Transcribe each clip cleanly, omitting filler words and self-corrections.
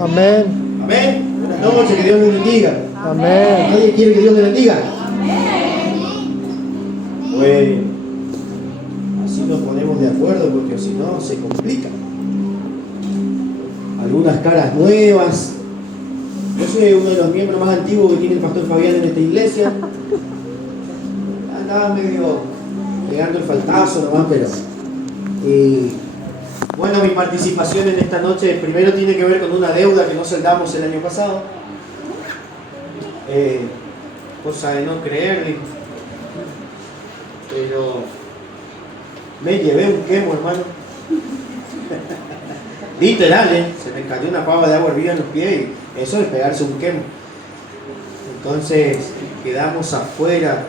Amén. Amén. Buenas noches, que Dios les bendiga. Amén. ¿Nadie quiere que Dios les bendiga? Bueno, así nos ponemos de acuerdo porque si no se complica. Algunas caras nuevas. Yo soy uno de los miembros más antiguos que tiene el pastor Fabián en esta iglesia. Andaba medio pegando el faltazo nomás, pero... bueno, mi participación en esta noche primero tiene que ver con una deuda que no saldamos el año pasado. Cosa de no creer, digo. Pero me llevé un quemo, hermano. Literal, se me cayó una pava de agua hervida en los pies y eso es pegarse un quemo. Entonces quedamos afuera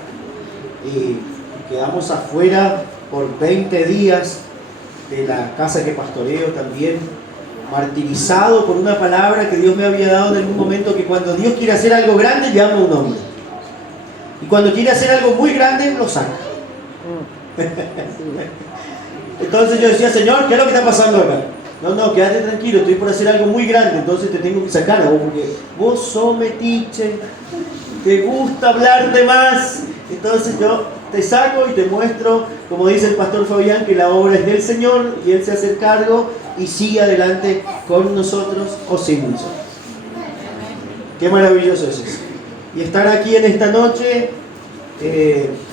por 20 días de la casa que pastoreo también, martirizado por una palabra que Dios me había dado en algún momento, que cuando Dios quiere hacer algo grande llama a un hombre y cuando quiere hacer algo muy grande lo saca. Entonces yo decía, Señor, ¿qué es lo que está pasando acá? No, quédate tranquilo, estoy por hacer algo muy grande, entonces te tengo que sacar a vos, porque vos sos metiche, te gusta hablar de más, entonces yo te saco y te muestro, como dice el pastor Fabián, que la obra es del Señor y Él se hace cargo y sigue adelante con nosotros o sin nosotros. Qué maravilloso es eso. Y estar aquí en esta noche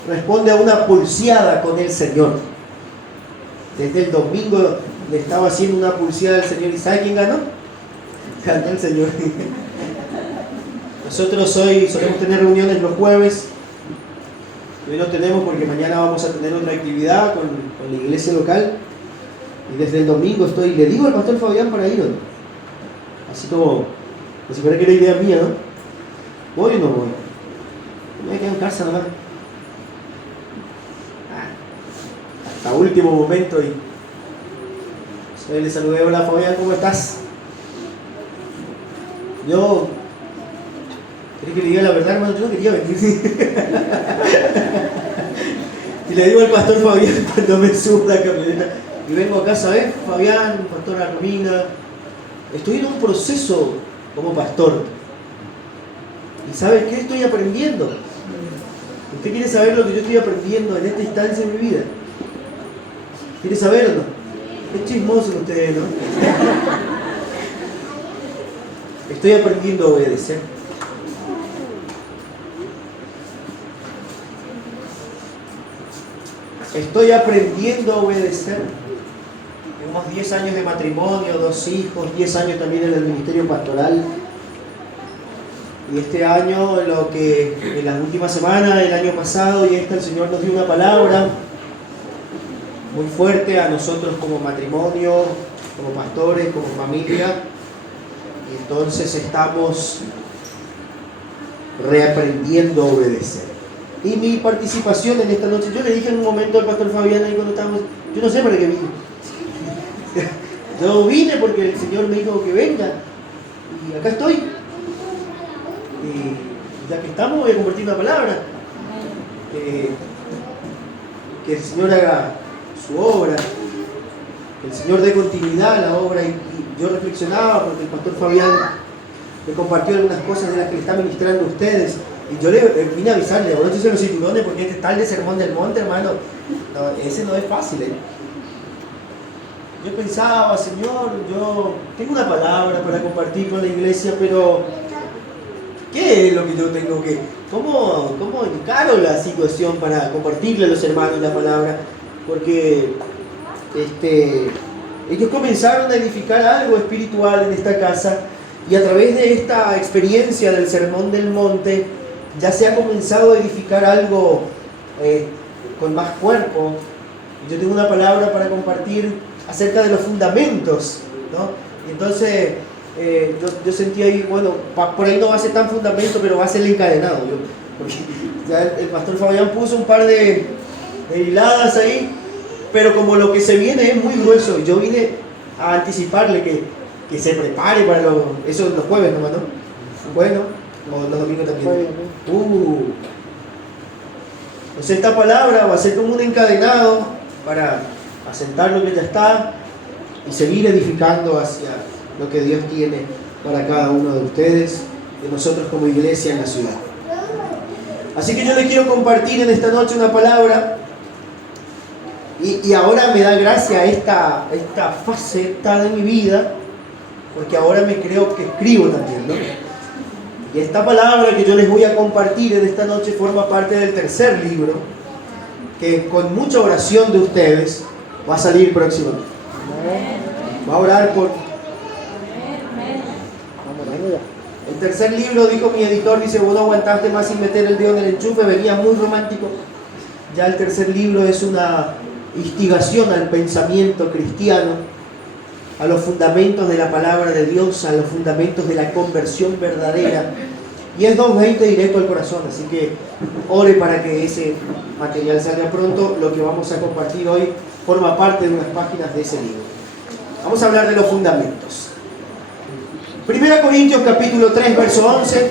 responde a una pulseada con el Señor. Desde el domingo le estaba haciendo una pulseada al Señor. ¿Y sabe quién ganó? Ganó el Señor. Nosotros hoy solemos tener reuniones los jueves. Hoy no tenemos porque mañana vamos a tener otra actividad con la iglesia local. Y desde el domingo le digo al pastor Fabián para ir, ¿no? Así como si fuera que era idea mía, ¿no? ¿Voy o no voy? Me voy a quedar en casa nomás. Hasta último momento y le saludé, hola Fabián, ¿cómo estás? Yo, ¿querés que le diga la verdad, hermano? Yo no quería venir. Y le digo al pastor Fabián cuando me subo la camioneta y vengo acá, ¿sabes? Fabián, pastora Romina, estoy en un proceso como pastor. ¿Y sabes qué estoy aprendiendo? ¿Usted quiere saber lo que yo estoy aprendiendo en esta instancia de mi vida? ¿Quiere saber o no? Es chismoso ustedes, ¿no? Estoy aprendiendo a obedecer. Estoy aprendiendo a obedecer. Tenemos 10 años de matrimonio, 2 hijos, 10 años también en el ministerio pastoral. Y este año, en las últimas semanas del año pasado y el Señor nos dio una palabra muy fuerte a nosotros como matrimonio, como pastores, como familia. Y entonces estamos reaprendiendo a obedecer. Y mi participación en esta noche, yo le dije en un momento al pastor Fabián ahí cuando estábamos, yo no sé para qué vine. Yo vine porque el Señor me dijo que venga. Y acá estoy. Y ya que estamos, voy a compartir una palabra. Que el Señor haga su obra, que el Señor dé continuidad a la obra. Y yo reflexionaba porque el pastor Fabián me compartió algunas cosas de las que le está ministrando a ustedes. Y yo le vine a avisarle, ahora estoy en los cinturones porque este tal de sermón del monte, hermano. No, ese no es fácil, Yo pensaba, Señor, yo tengo una palabra para compartir con la iglesia, pero ¿qué es lo que yo tengo que...? ¿Cómo encaro la situación para compartirle a los hermanos la palabra? Porque ellos comenzaron a edificar algo espiritual en esta casa y a través de esta experiencia del Sermón del Monte ya se ha comenzado a edificar algo con más cuerpo. Yo tengo una palabra para compartir acerca de los fundamentos, ¿no? Entonces yo sentí ahí, bueno, por ahí no va a ser tan fundamento, pero va a ser el encadenado. Porque ya el pastor Fabián puso un par de hiladas ahí, pero como lo que se viene es muy grueso, yo vine a anticiparle que se prepare para eso los jueves nomás, ¿no? Bueno, o los domingos también. Entonces esta palabra va a ser como un encadenado para asentar lo que ya está y seguir edificando hacia lo que Dios tiene para cada uno de ustedes, de nosotros como iglesia en la ciudad. Así que yo les quiero compartir en esta noche una palabra, y ahora me da gracia esta faceta de mi vida, porque ahora me creo que escribo también, ¿no? Y esta palabra que yo les voy a compartir en esta noche forma parte del tercer libro, que con mucha oración de ustedes va a salir próximamente. Va a orar por... El tercer libro, dijo mi editor, dice, vos no aguantaste más sin meter el dedo en el enchufe, venía muy romántico. Ya el tercer libro es una instigación al pensamiento cristiano, a los fundamentos de la palabra de Dios, a los fundamentos de la conversión verdadera. Y es 2:20 directo al corazón, así que ore para que ese material salga pronto. Lo que vamos a compartir hoy forma parte de unas páginas de ese libro. Vamos a hablar de los fundamentos. 1 Corintios capítulo 3, verso 11.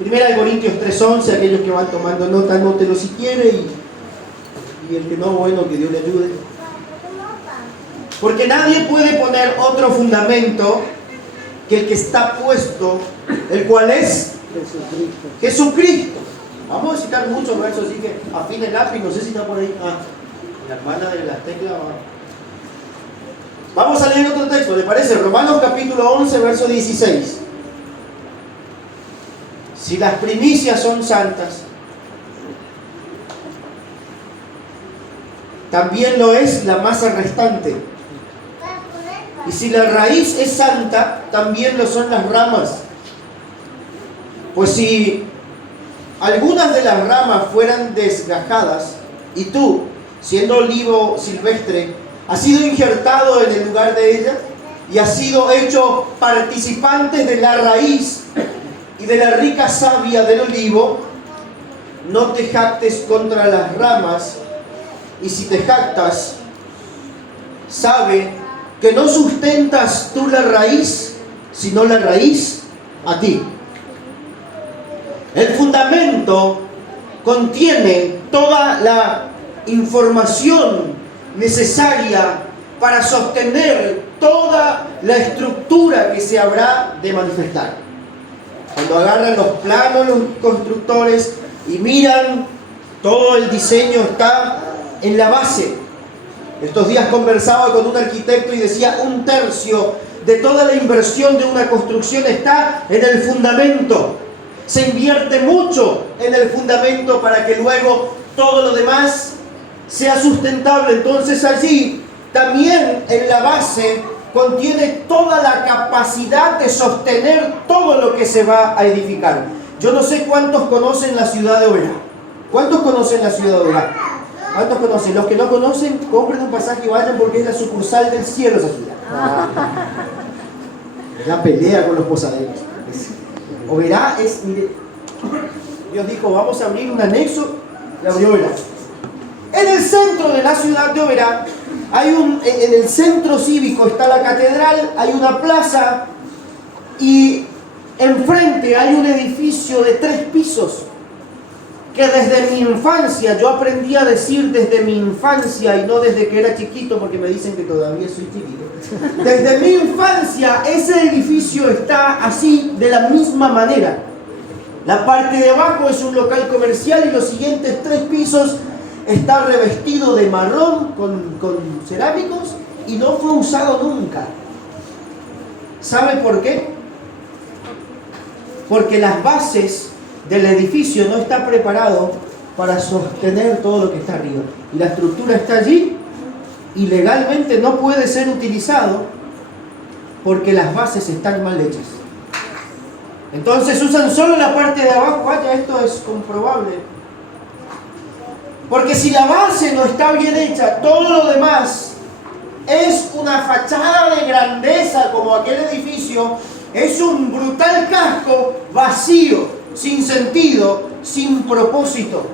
1 Corintios 3:11, aquellos que van tomando nota, anótelo si quiere, y el que no, bueno, que Dios le ayude. Porque nadie puede poner otro fundamento que el que está puesto, el cual es Jesucristo. Vamos a citar muchos versos, así que afine el lápiz, no sé si está por ahí. La hermana de las teclas. Vamos a leer otro texto, ¿le parece? Romanos capítulo 11, verso 16. Si las primicias son santas, también lo es la masa restante. Y si la raíz es santa, también lo son las ramas. Pues si algunas de las ramas fueran desgajadas, y tú, siendo olivo silvestre, has sido injertado en el lugar de ella, y has sido hecho participante de la raíz y de la rica savia del olivo, no te jactes contra las ramas, y si te jactas, sabe que no sustentas tú la raíz, sino la raíz a ti. El fundamento contiene toda la información necesaria para sostener toda la estructura que se habrá de manifestar. Cuando agarran los planos los constructores y miran, todo el diseño está en la base. Estos días conversaba con un arquitecto y decía, 1/3 de toda la inversión de una construcción está en el fundamento. Se invierte mucho en el fundamento para que luego todo lo demás sea sustentable. Entonces allí también en la base contiene toda la capacidad de sostener todo lo que se va a edificar. Yo no sé cuántos conocen la ciudad de Oberá. ¿Cuántos conocen la ciudad de Oberá? ¿Cuántos conocen? Los que no conocen, compren un pasaje y vayan, porque es la sucursal del cielo esa ciudad. La pelea con los posaderos. Oberá es, mire, Dios dijo, vamos a abrir un anexo, y abrió Oberá. En el centro de la ciudad de Oberá, en el centro cívico está la catedral, hay una plaza, y enfrente hay un edificio de 3 pisos, que desde mi infancia, yo aprendí a decir desde mi infancia y no desde que era chiquito, porque me dicen que todavía soy chiquito. Desde mi infancia ese edificio está así, de la misma manera. La parte de abajo es un local comercial y los siguientes 3 pisos está revestido de marrón con cerámicos y no fue usado nunca. ¿Sabe por qué? Porque las bases del edificio no está preparado para sostener todo lo que está arriba. Y la estructura está allí y legalmente no puede ser utilizado porque las bases están mal hechas. Entonces usan solo la parte de abajo. Vaya, esto es comprobable. Porque si la base no está bien hecha, todo lo demás es una fachada de grandeza como aquel edificio, es un brutal casco vacío, sin sentido, sin propósito.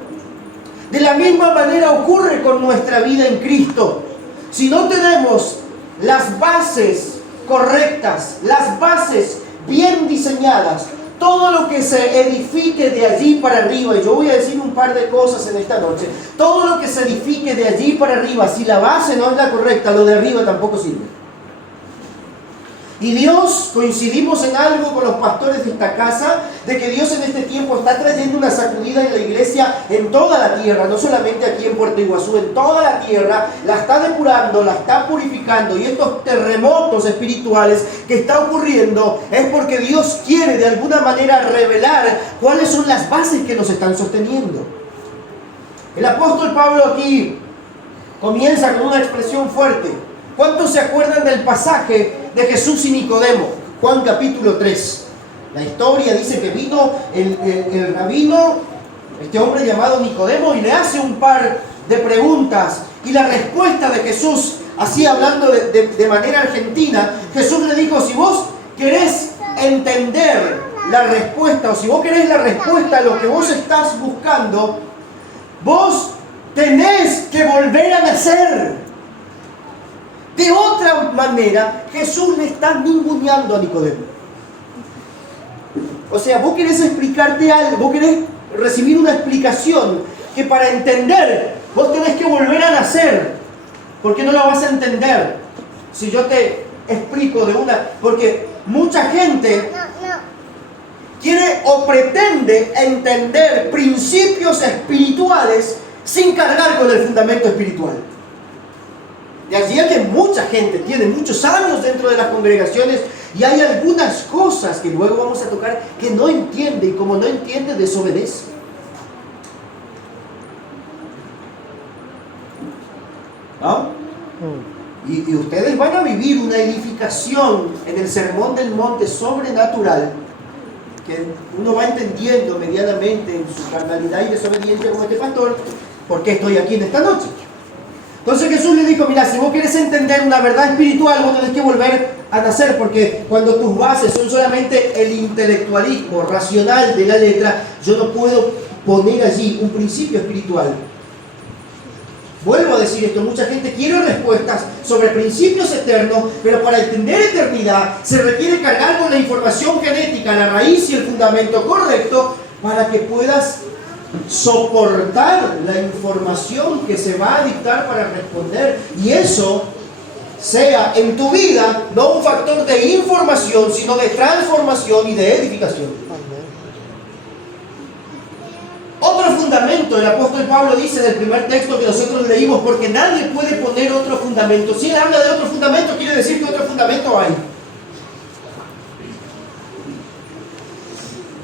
De la misma manera ocurre con nuestra vida en Cristo. Si no tenemos las bases correctas, las bases bien diseñadas, todo lo que se edifique de allí para arriba, y yo voy a decir un par de cosas en esta noche, todo lo que se edifique de allí para arriba, si la base no es la correcta, lo de arriba tampoco sirve. Y Dios, coincidimos en algo con los pastores de esta casa, de que Dios en este tiempo está trayendo una sacudida en la iglesia en toda la tierra, no solamente aquí en Puerto Iguazú, en toda la tierra, la está depurando, la está purificando, y estos terremotos espirituales que está ocurriendo es porque Dios quiere de alguna manera revelar cuáles son las bases que nos están sosteniendo. El apóstol Pablo aquí comienza con una expresión fuerte. ¿Cuántos se acuerdan del pasaje de Jesús y Nicodemo? Juan capítulo 3. La historia dice que vino el rabino, este hombre llamado Nicodemo, y le hace un par de preguntas. Y la respuesta de Jesús, así hablando de manera argentina, Jesús le dijo: si vos querés entender la respuesta, o si vos querés la respuesta a lo que vos estás buscando, vos tenés que volver a nacer. De otra manera, Jesús le está ninguneando a Nicodemo. O sea, vos querés explicarte algo, vos querés recibir una explicación que para entender vos tenés que volver a nacer. ¿Por qué no la vas a entender si yo te explico de una? Porque mucha gente quiere o pretende entender principios espirituales sin cargar con el fundamento espiritual. De allí es que mucha gente tiene muchos años dentro de las congregaciones y hay algunas cosas que luego vamos a tocar que no entiende, y como no entiende, desobedece. ¿No? Y ustedes van a vivir una edificación en el Sermón del Monte sobrenatural, que uno va entendiendo medianamente en su carnalidad y desobediencia como este pastor, por qué estoy aquí en esta noche. Entonces Jesús le dijo: mira, si vos querés entender una verdad espiritual, vos tenés que volver a nacer, porque cuando tus bases son solamente el intelectualismo racional de la letra, yo no puedo poner allí un principio espiritual. Vuelvo a decir esto: mucha gente quiere respuestas sobre principios eternos, pero para entender eternidad se requiere cargar con la información genética, la raíz y el fundamento correcto para que puedas soportar la información que se va a dictar para responder, y eso sea en tu vida no un factor de información, sino de transformación y de edificación. Otro fundamento, el apóstol Pablo dice en el primer texto que nosotros leímos: porque nadie puede poner otro fundamento. Si él habla de otro fundamento, quiere decir que otro fundamento hay.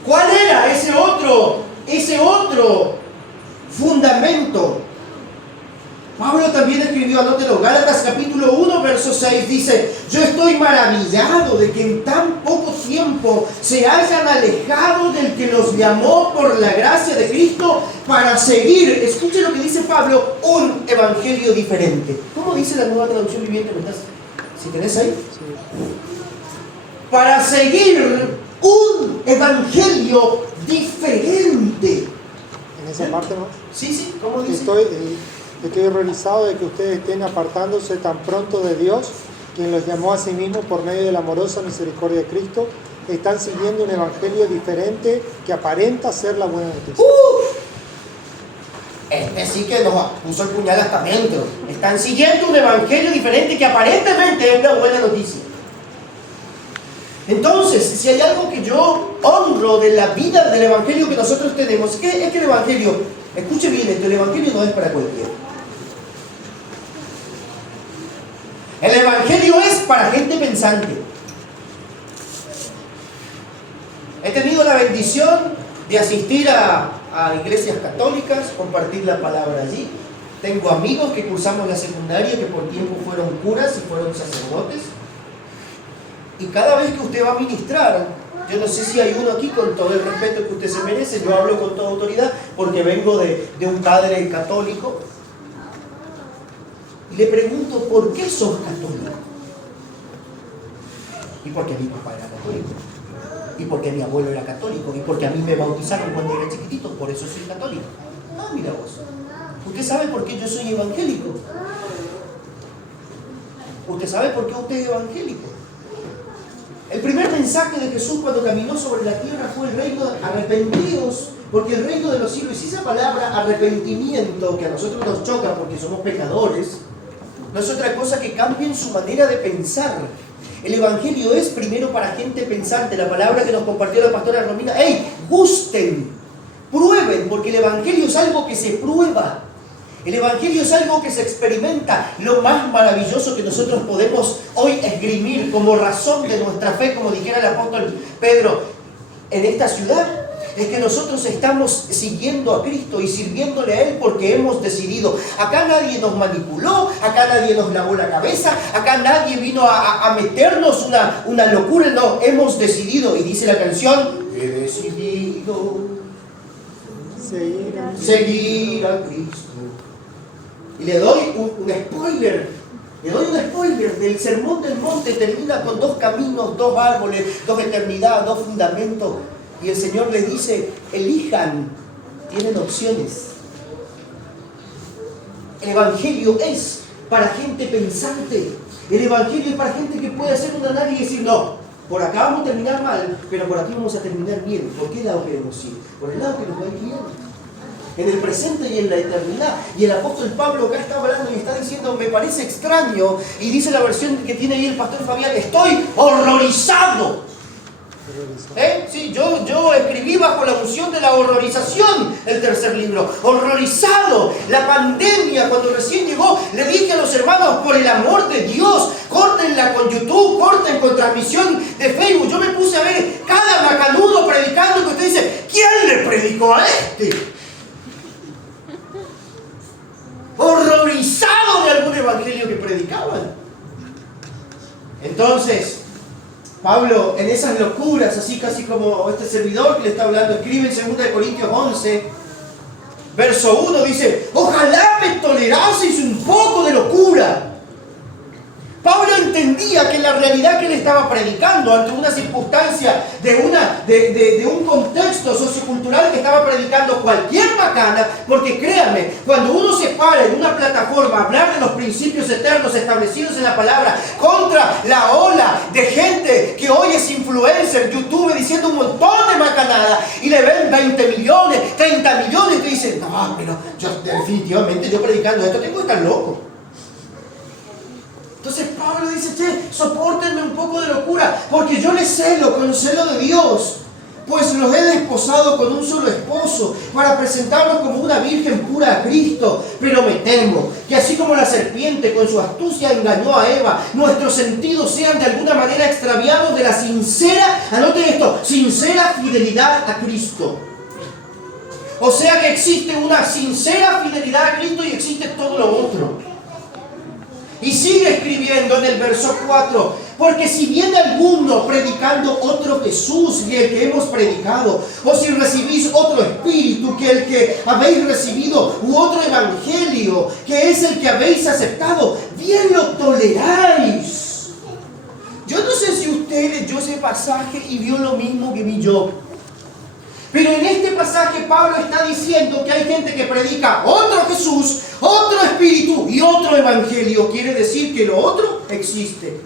¿Cuál era ese otro fundamento? Pablo también escribió, anótelo, Gálatas capítulo 1, verso 6, dice: yo estoy maravillado de que en tan poco tiempo se hayan alejado del que los llamó por la gracia de Cristo para seguir, escuche lo que dice Pablo, un evangelio diferente. ¿Cómo dice la Nueva Traducción Viviente? ¿Si tenés ahí? Sí. Para seguir un evangelio diferente. En esa parte, ¿no? Sí, ¿cómo dice? Estoy horrorizado de que ustedes estén apartándose tan pronto de Dios, quien los llamó a sí mismo por medio de la amorosa misericordia de Cristo. Están siguiendo un evangelio diferente que aparenta ser la buena noticia. Este sí que nos puso el puñal hasta adentro. Están siguiendo un evangelio diferente que aparentemente es la buena noticia. Entonces, si hay algo que yo honro de la vida del evangelio que nosotros tenemos, es que el evangelio, escuche bien esto, el evangelio no es para cualquiera. El evangelio es para gente pensante. He tenido la bendición de asistir a iglesias católicas, compartir la palabra allí. Tengo amigos que cursamos la secundaria que por tiempo fueron curas y fueron sacerdotes. Y cada vez que usted va a ministrar, yo no sé si hay uno aquí, con todo el respeto que usted se merece, yo hablo con toda autoridad porque vengo de un padre católico, y le pregunto: ¿por qué sos católico? Y porque mi papá era católico, y porque mi abuelo era católico, y porque a mí me bautizaron cuando era chiquitito, por eso soy católico. No, mira vos, ¿usted sabe por qué yo soy evangélico? ¿Usted sabe por qué usted es evangélico? El primer mensaje de Jesús cuando caminó sobre la tierra fue el reino de arrepentidos, porque el reino de los cielos, y esa palabra arrepentimiento que a nosotros nos choca porque somos pecadores, no es otra cosa que cambien su manera de pensar. El Evangelio es primero para gente pensante. La palabra que nos compartió la pastora Romina: ¡hey! Gusten, prueben, porque el Evangelio es algo que se prueba. El Evangelio es algo que se experimenta. Lo más maravilloso que nosotros podemos hoy esgrimir como razón de nuestra fe, como dijera el apóstol Pedro, en esta ciudad, es que nosotros estamos siguiendo a Cristo y sirviéndole a Él porque hemos decidido. Acá nadie nos manipuló, acá nadie nos lavó la cabeza, acá nadie vino a meternos una locura. No, hemos decidido, y dice la canción: he decidido seguir a Cristo. Y le doy un spoiler. Le doy un spoiler del Sermón del Monte. Termina con 2 caminos, 2 árboles, 2 eternidad, 2 fundamentos. Y el Señor le dice: elijan, tienen opciones. El Evangelio es para gente pensante. El Evangelio es para gente que puede hacer un análisis y decir: no, por acá vamos a terminar mal, pero por aquí vamos a terminar bien. ¿Por qué lado queremos ir? Por el lado que nos va a ir bien, en el presente y en la eternidad. Y el apóstol Pablo acá está hablando y está diciendo: me parece extraño, y dice la versión que tiene ahí el pastor Fabián: estoy horrorizado. Sí, yo escribí bajo la unción de la horrorización el tercer libro. Horrorizado. La pandemia, cuando recién llegó, le dije a los hermanos: por el amor de Dios, córtenla con YouTube, corten con transmisión de Facebook. Yo me puse a ver cada macanudo predicando, que usted dice: ¿quién le predicó a este? Horrorizado de algún evangelio que predicaban. Entonces, Pablo, en esas locuras, así casi como este servidor que le está hablando, escribe en 2 Corintios 11, verso 1, dice: ojalá me toleraseis un poco de locura. Pablo entendía que la realidad que él estaba predicando, ante una circunstancia de un contexto sociocultural que estaba predicando cualquier macana, porque créanme, cuando uno se para en una plataforma a hablar de los principios eternos establecidos en la palabra, contra la ola de gente que hoy es influencer, youtuber, diciendo un montón de macanada, y le ven 20 millones, 30 millones, y te dicen: no, pero definitivamente yo predicando esto tengo que estar loco. Entonces Pablo dice: che, sopórtenme un poco de locura, porque yo les celo con celo de Dios, pues los he desposado con un solo esposo, para presentarlos como una virgen pura a Cristo. Pero me temo que así como la serpiente con su astucia engañó a Eva, nuestros sentidos sean de alguna manera extraviados de la sincera, anoten esto, sincera fidelidad a Cristo. O sea que existe una sincera fidelidad a Cristo y existe todo lo otro. Y sigue escribiendo en el verso 4: porque si viene alguno predicando otro Jesús que el que hemos predicado, o si recibís otro espíritu que el que habéis recibido, u otro evangelio que es el que habéis aceptado, bien lo toleráis. Yo no sé si usted leyó ese pasaje y vio lo mismo que vi yo. Pero en este pasaje Pablo está diciendo que hay gente que predica otro Jesús, otro espíritu y otro evangelio. Quiere decir que lo otro existe.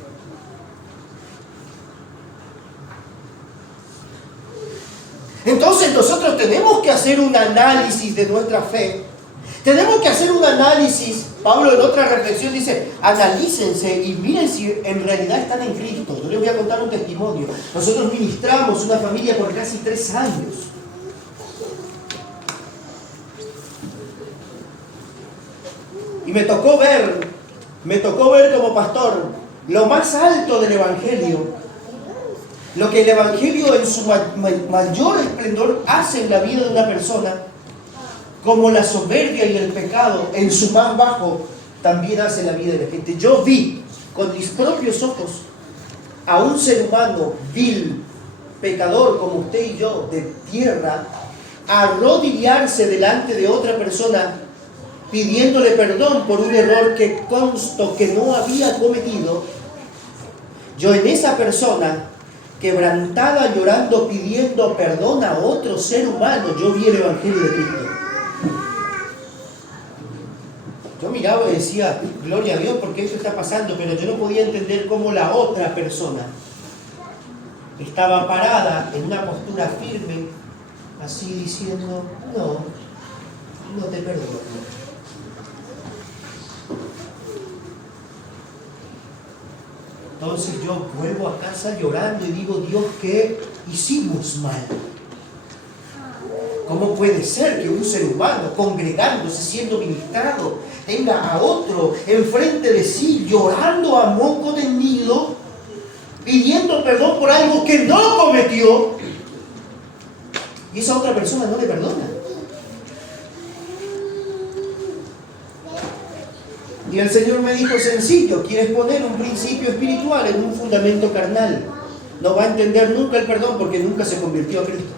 Entonces nosotros tenemos que hacer un análisis de nuestra fe. Tenemos que hacer un análisis. Pablo en otra reflexión dice: analícense y miren si en realidad están en Cristo. Yo les voy a contar un testimonio. Nosotros ministramos una familia por casi 3 años. Y me tocó ver como pastor lo más alto del Evangelio. Lo que el Evangelio en su mayor esplendor hace en la vida de una persona, como la soberbia y el pecado en su más bajo también hace en la vida de la gente. Yo vi con mis propios ojos a un ser humano vil, pecador como usted y yo, de tierra, arrodillarse delante de otra persona pidiéndole perdón por un error que consto que no había cometido. Yo en esa persona, quebrantada, llorando, pidiendo perdón a otro ser humano, yo vi el Evangelio de Cristo. Yo miraba y decía: gloria a Dios porque esto está pasando, pero yo no podía entender cómo la otra persona estaba parada en una postura firme, así diciendo: no te perdono. entonces yo vuelvo a casa llorando y digo, Dios, ¿qué hicimos mal? ¿Cómo puede ser que un ser humano congregándose, siendo ministrado, tenga a otro enfrente de sí llorando a moco tendido, pidiendo perdón por algo que no cometió, y esa otra persona no le perdona? Y el Señor me dijo, sencillo, quieres poner un principio espiritual en un fundamento carnal, no va a entender nunca el perdón porque nunca se convirtió a Cristo.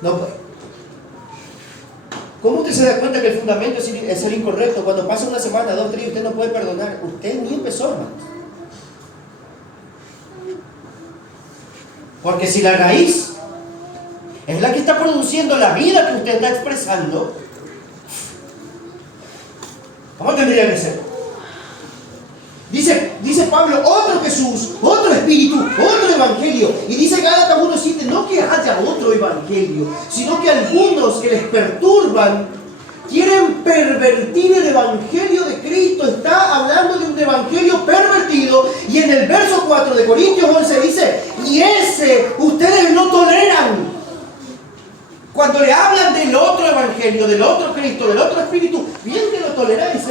No. ¿Cómo usted se da cuenta que el fundamento es el incorrecto? Cuando pasa una semana, 2, 3, usted no puede perdonar. Usted ni empezó, hermanos. Porque si la raíz es la que está produciendo la vida que usted está expresando, ¿cómo tendría que ser? Dice Pablo, otro Jesús, otro Espíritu, otro Evangelio. Y dice Gálatas 1:7, no que haya otro Evangelio, sino que algunos que les perturban quieren pervertir el Evangelio de Cristo. Está hablando de un Evangelio pervertido. Y en el verso 4 de Corintios 11 dice, y ese ustedes lo toleran. Cuando le hablan del otro Evangelio, del otro Cristo, del otro Espíritu, bien que lo toleráis,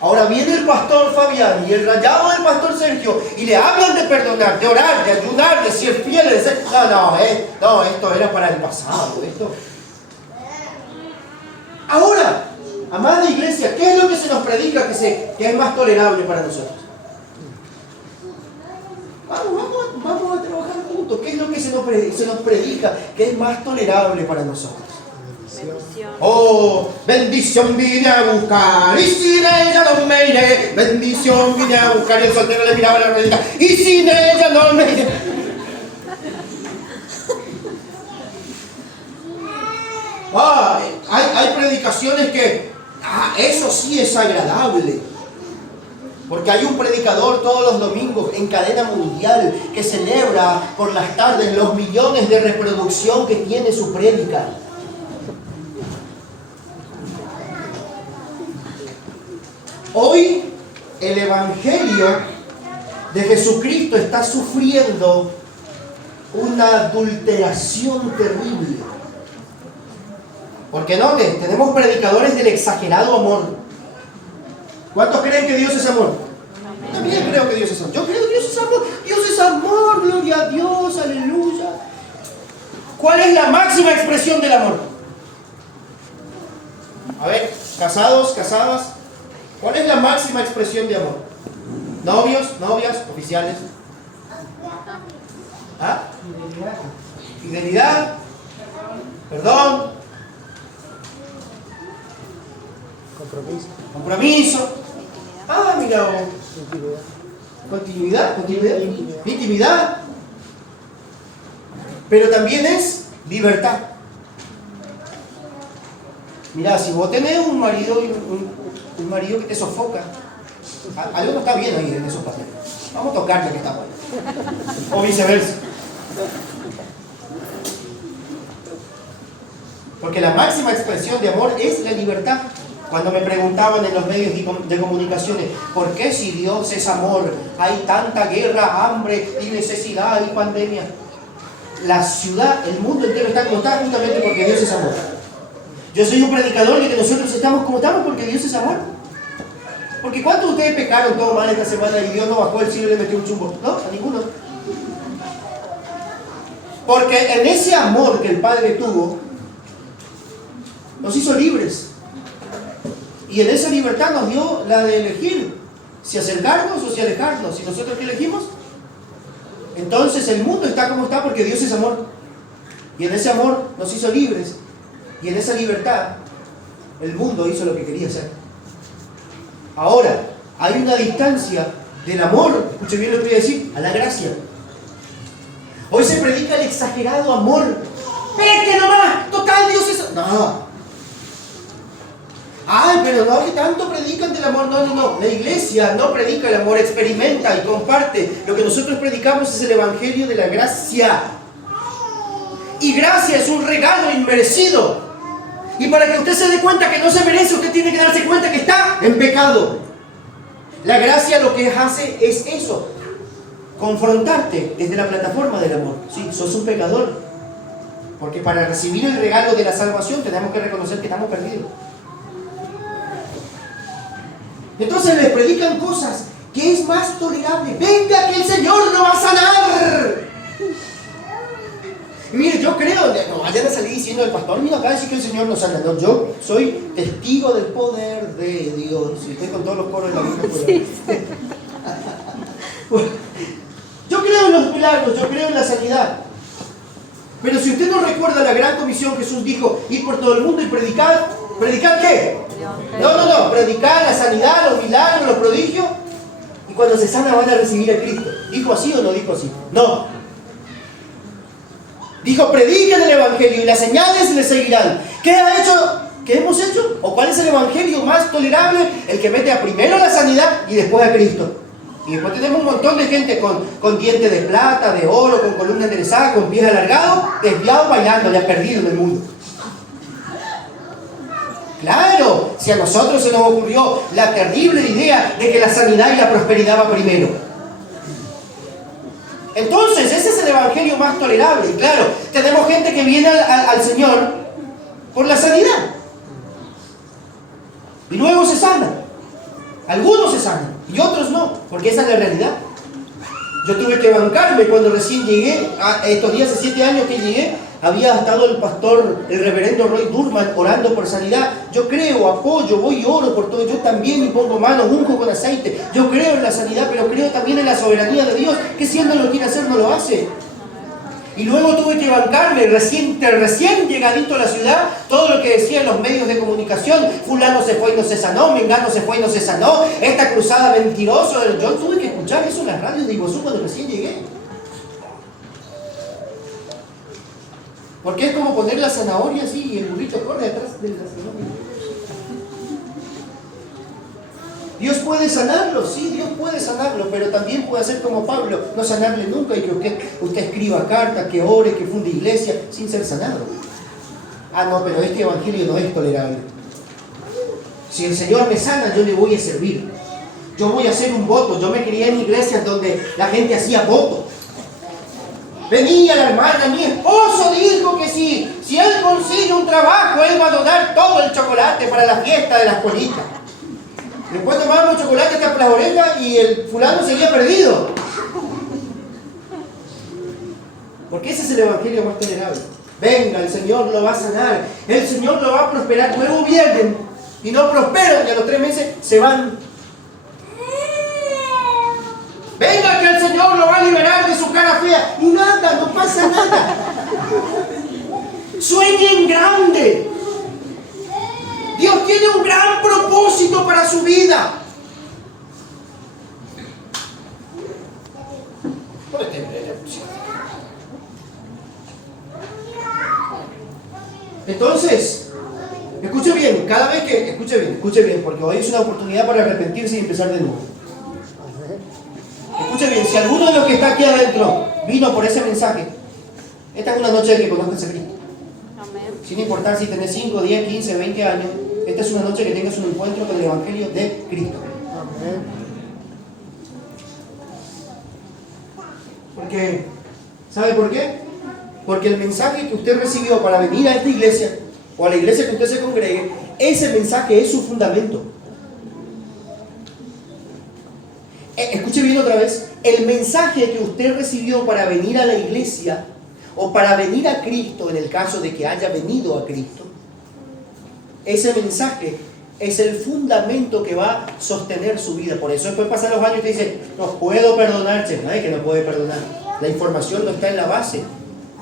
Ahora viene el pastor Fabián y el rayado del pastor Sergio y le hablan de perdonar, de orar, de ayunar, de ser fiel, de ser... No, esto era para el pasado, esto... Ahora, amada iglesia, ¿qué es lo que se nos predica que es más tolerable para nosotros? Vamos a trabajar juntos. ¿Qué es lo que se nos predica que es más tolerable para nosotros? Bendición. Oh, bendición vine a buscar y sin ella no me iré. Bendición vine a buscar y el soltero le miraba la rodilla y sin ella no me iré. Hay predicaciones que eso sí es agradable, porque hay un predicador todos los domingos en cadena mundial que celebra por las tardes los millones de reproducción que tiene su prédica. Hoy el Evangelio de Jesucristo está sufriendo una adulteración terrible. Porque noten, tenemos predicadores del exagerado amor. ¿Cuántos creen que Dios es amor? Yo también creo que Dios es amor. Yo creo que Dios es amor. Dios es amor, gloria a Dios, aleluya. ¿Cuál es la máxima expresión del amor? A ver, casados, casadas. ¿Cuál es la máxima expresión de amor? Novios, novias, oficiales. ¿Ah? Fidelidad. Perdón. Compromiso. Mira. Continuidad. Intimidad. Pero también es libertad. Mira, si vos tenés un marido que te sofoca, algo no está bien ahí en esos papeles. Vamos a tocarle que está bueno. O viceversa. Porque la máxima expresión de amor es la libertad. Cuando me preguntaban en los medios de comunicaciones, ¿por qué si Dios es amor hay tanta guerra, hambre y necesidad y pandemia? La ciudad, el mundo entero está como está justamente porque Dios es amor. Yo soy un predicador de que nosotros estamos como estamos porque Dios es amor. Porque ¿cuántos de ustedes pecaron todo mal esta semana y Dios no bajó el cielo y le metió un chumbo? No, a ninguno. Porque en ese amor que el Padre tuvo, nos hizo libres. Y en esa libertad nos dio la de elegir si acercarnos o si alejarnos. ¿Y nosotros qué elegimos? Entonces el mundo está como está porque Dios es amor. Y en ese amor nos hizo libres. Y en esa libertad el mundo hizo lo que quería hacer. Ahora, hay una distancia del amor, escuche bien lo que voy a decir, a la gracia. Hoy se predica el exagerado amor. ¡Peque nomás! ¡Total, Dios es... No. Ay, pero no, que tanto predican del amor. No. La iglesia no predica el amor, experimenta y comparte. Lo que nosotros predicamos es el evangelio de la gracia. Y gracia es un regalo inmerecido. Y para que usted se dé cuenta que no se merece, usted tiene que darse cuenta que está en pecado. La gracia lo que hace es eso, confrontarte desde la plataforma del amor. Sí, sos un pecador. Porque para recibir el regalo de la salvación tenemos que reconocer que estamos perdidos. Entonces les predican cosas que es más tolerable. Venga que el Señor lo va a sanar. Y mire, yo creo, no vayan a salir diciendo el pastor, mira acá dice que el Señor nos sana. No, yo soy testigo del poder de Dios. Y estoy con todos los coros de la Biblia. Sí. Yo creo en los milagros, yo creo en la sanidad. Pero si usted no recuerda la gran comisión, Jesús dijo, ir por todo el mundo y predicar. ¿Predicar qué? No, predicar la sanidad, los milagros, los prodigios. Y cuando se sana van a recibir a Cristo. ¿Dijo así o no dijo así? No. Dijo, prediquen el Evangelio y las señales les seguirán. ¿Qué ha hecho? ¿Qué hemos hecho? ¿O cuál es el Evangelio más tolerable? El que mete a primero la sanidad y después a Cristo. Y después tenemos un montón de gente con dientes de plata, de oro, con columna enderezada, con pies alargados, desviados, bailando, ya perdido en el mundo. Claro, si a nosotros se nos ocurrió la terrible idea de que la sanidad y la prosperidad va primero. Entonces, ese es el evangelio más tolerable. Y claro, tenemos gente que viene al Señor por la sanidad. Y luego se sana. Algunos se sanan y otros no, porque esa es la realidad. Yo tuve que bancarme cuando recién llegué, estos días, hace 7 años que llegué, había estado el pastor, el reverendo Roy Durman, orando por sanidad. Yo creo, apoyo, voy y oro por todo. Yo también me pongo manos, unjo con aceite. Yo creo en la sanidad, pero creo también en la soberanía de Dios, que si Él no lo quiere hacer, no lo hace. Y luego tuve que bancarme, recién llegadito a la ciudad, todo lo que decían los medios de comunicación, fulano se fue y no se sanó, mengano se fue y no se sanó, esta cruzada mentiroso. Yo tuve que escuchar eso en las radios de Iguazú cuando recién llegué. Porque es como poner la zanahoria así y el burrito corre atrás de la zanahoria. Dios puede sanarlo, sí, Dios puede sanarlo, pero también puede hacer como Pablo, no sanarle nunca y que usted escriba cartas, que ore, que funde iglesia, sin ser sanado. Ah, no, pero este evangelio no es tolerable. Si el Señor me sana, yo le voy a servir. Yo voy a hacer un voto. Yo me crié en iglesias donde la gente hacía votos. Venía la hermana, mi esposo dijo que si él consigue un trabajo, él va a donar todo el chocolate para la fiesta de las politas. Después tomábamos chocolate hasta por las orejas y el fulano seguía perdido. Porque ese es el evangelio más tolerable. Venga, el Señor lo va a sanar, el Señor lo va a prosperar. Luego vienen y no prosperan y a los 3 meses se van. Venga, que el Señor lo va a liberar de su cara fea. Y nada, no pasa nada. Sueñen grande. Dios tiene un gran propósito para su vida. Entonces, escuche bien, cada vez que, escuche bien, porque hoy es una oportunidad para arrepentirse y empezar de nuevo. Escuche bien, si alguno de los que está aquí adentro vino por ese mensaje, esta es una noche de que conozcas a Cristo. Sin importar si tenés 5, 10, 15, 20 años, esta es una noche que tengas un encuentro con el Evangelio de Cristo. Amén. Porque, ¿sabe por qué? Porque el mensaje que usted recibió para venir a esta iglesia, o a la iglesia que usted se congregue, ese mensaje es su fundamento. Escuche bien otra vez, el mensaje que usted recibió para venir a la iglesia, o para venir a Cristo, en el caso de que haya venido a Cristo, ese mensaje es el fundamento que va a sostener su vida. Por eso después pasan los años y te dice, no puedo perdonar, no es que no puede perdonar. La información no está en la base,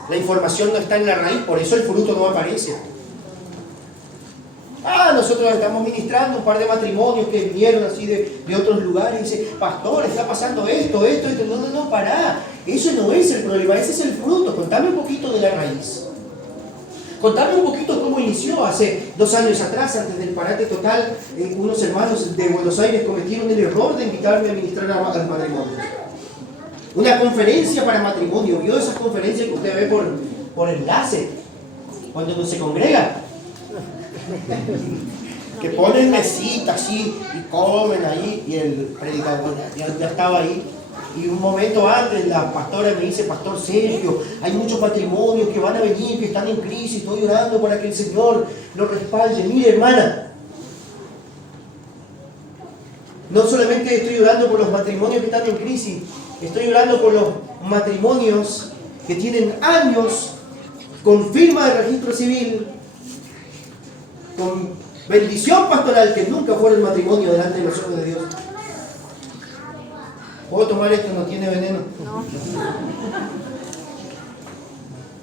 la información no está en la raíz, por eso el fruto no aparece. Nosotros estamos ministrando un par de matrimonios que vinieron así de otros lugares y dicen, pastor, está pasando esto. No, pará. Eso no es el problema, ese es el fruto. Contame un poquito de la raíz. Contame un poquito cómo inició hace 2 años atrás, antes del parate total. Unos hermanos de Buenos Aires cometieron el error de invitarme a ministrar al matrimonio. Una conferencia para matrimonio. ¿Vio esas conferencias que usted ve por enlace? Cuando uno se congrega. Que ponen mesita así y comen ahí, y el predicador ya estaba ahí. Y un momento antes la pastora me dice: pastor Sergio, hay muchos matrimonios que van a venir, que están en crisis, estoy orando para que el Señor los respalde. Mire, hermana, no solamente estoy orando por los matrimonios que están en crisis, estoy orando por los matrimonios que tienen años con firma de registro civil, con bendición pastoral, que nunca fueron matrimonio delante de los ojos de Dios. ¿Puedo tomar esto? ¿No tiene veneno? No.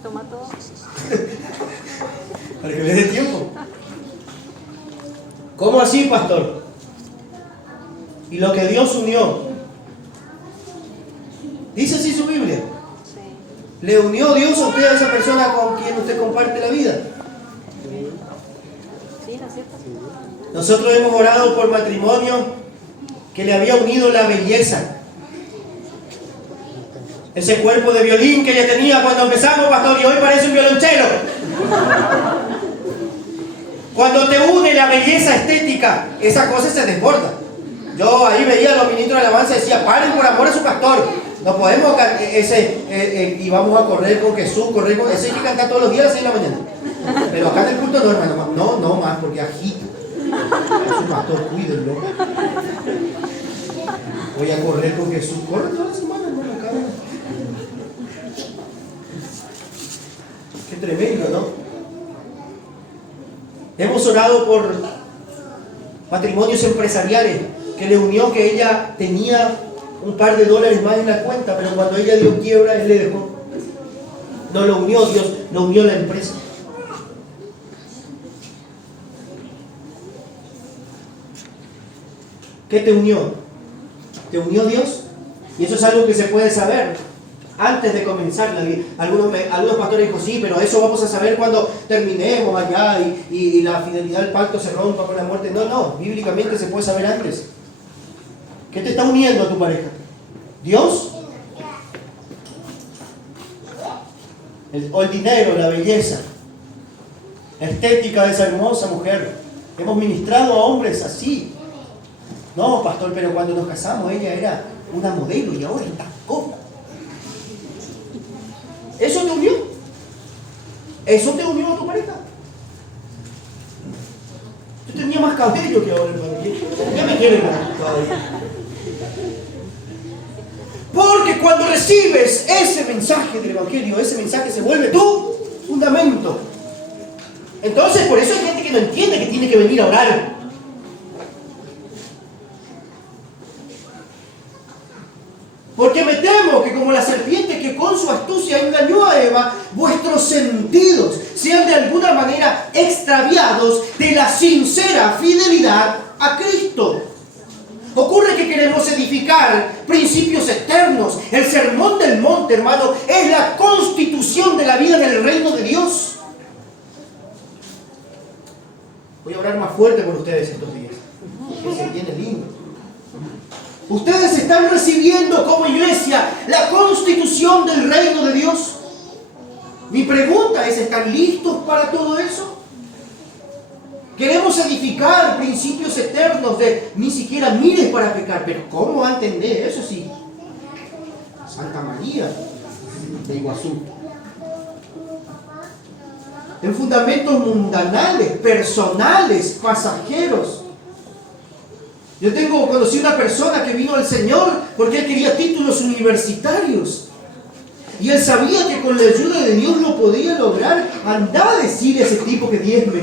Toma todo. Para que le dé tiempo. ¿Cómo así, pastor? Y lo que Dios unió. Dice así su Biblia. Sí. ¿Le unió Dios a usted a esa persona con quien usted comparte la vida? Sí, ¿no es cierto? Nosotros hemos orado por matrimonio que le había unido la belleza. Ese cuerpo de violín que ella tenía cuando empezamos, pastor, y hoy parece un violonchelo. Cuando te une la belleza estética, esa cosa se desborda. Yo ahí veía a los ministros de alabanza y decía: paren por amor a su pastor. No podemos y vamos a correr con Jesús, correr con ese, hay que cantar todos los días a las 6 de la mañana. Pero acá en el culto no, hermano, no más, porque agita. A su pastor, cuídenlo. Voy a correr con Jesús. Corre toda la semana, hermano, acá. Qué tremendo, ¿no? Hemos orado por matrimonios empresariales que le unió que ella tenía un par de dólares más en la cuenta, pero cuando ella dio quiebra, él le dejó. No lo unió Dios, lo unió la empresa. ¿Qué te unió? ¿Te unió Dios? Y eso es algo que se puede saber antes de comenzar la vida. Algunos pastores dijo: sí, pero eso vamos a saber cuando terminemos allá y la fidelidad del pacto se rompa con la muerte. No, bíblicamente se puede saber antes. ¿Qué te está uniendo a tu pareja? ¿Dios? ¿O el dinero, la belleza, la estética de esa hermosa mujer? Hemos ministrado a hombres así. No, pastor, pero cuando nos casamos ella era una modelo y ahora está corta. ¿Eso te unió? ¿Eso te unió a tu pareja? Yo tenía más cabello que ahora, hermano. Ya me quieren todavía. Porque cuando recibes ese mensaje del Evangelio, ese mensaje se vuelve tu fundamento. Entonces, por eso hay gente que no entiende que tiene que venir a orar. Porque me temo que como la serpiente que con su astucia engañó a Eva, vuestros sentidos sean de alguna manera extraviados de la sincera fidelidad a Cristo. Ocurre que queremos edificar principios eternos. El sermón del monte, hermano, es la constitución de la vida del reino de Dios. Voy a orar más fuerte por ustedes estos días. Que se viene lindo. Ustedes están recibiendo como iglesia la constitución del reino de Dios. Mi pregunta es: ¿están listos para todo eso? Queremos edificar principios eternos de ni siquiera mires para pecar, pero ¿cómo va a entender eso sí? Santa María de Iguazú. En fundamentos mundanales, personales, pasajeros. Yo conocí una persona que vino al Señor porque él quería títulos universitarios. Y él sabía que con la ayuda de Dios lo podía lograr. Andá a decirle a ese tipo que diezme.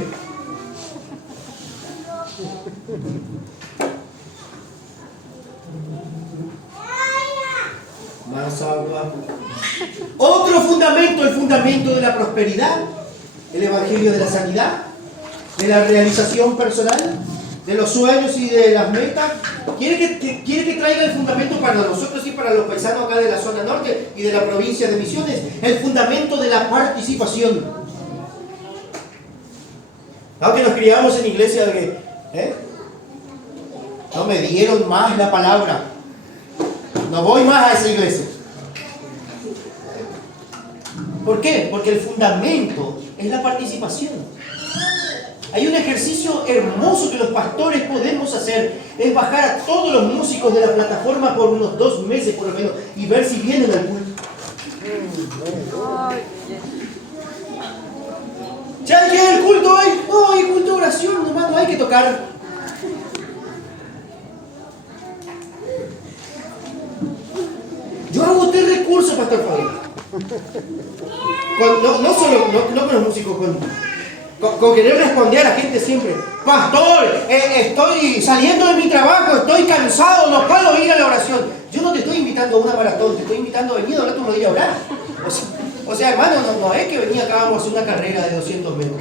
Más agua. Otro fundamento, el fundamento de la prosperidad, el evangelio de la sanidad, de la realización personal, de los sueños y de las metas. Quiere que traiga el fundamento para nosotros y para los paisanos acá de la zona norte y de la provincia de Misiones, el fundamento de la participación. Aunque nos criamos en iglesia que no me dieron más la palabra, no voy más a esa iglesia. ¿Por qué? Porque el fundamento es la participación. Hay un ejercicio hermoso que los pastores podemos hacer, es bajar a todos los músicos de la plataforma por unos 2 meses por lo menos y ver si vienen al culto. ¿Ya hay que el culto hoy? No, hay culto de oración, nomás no hay que tocar. Yo hago 3 recursos, Pastor Fabián. No con los músicos, con querer responder a la gente siempre. Pastor, estoy saliendo de mi trabajo, estoy cansado, no puedo ir a la oración. Yo no te estoy invitando a una maratón, te estoy invitando a venir a orar tu rodilla a orar. O sea, hermano, no es que venía acá vamos a hacer una carrera de 200 metros.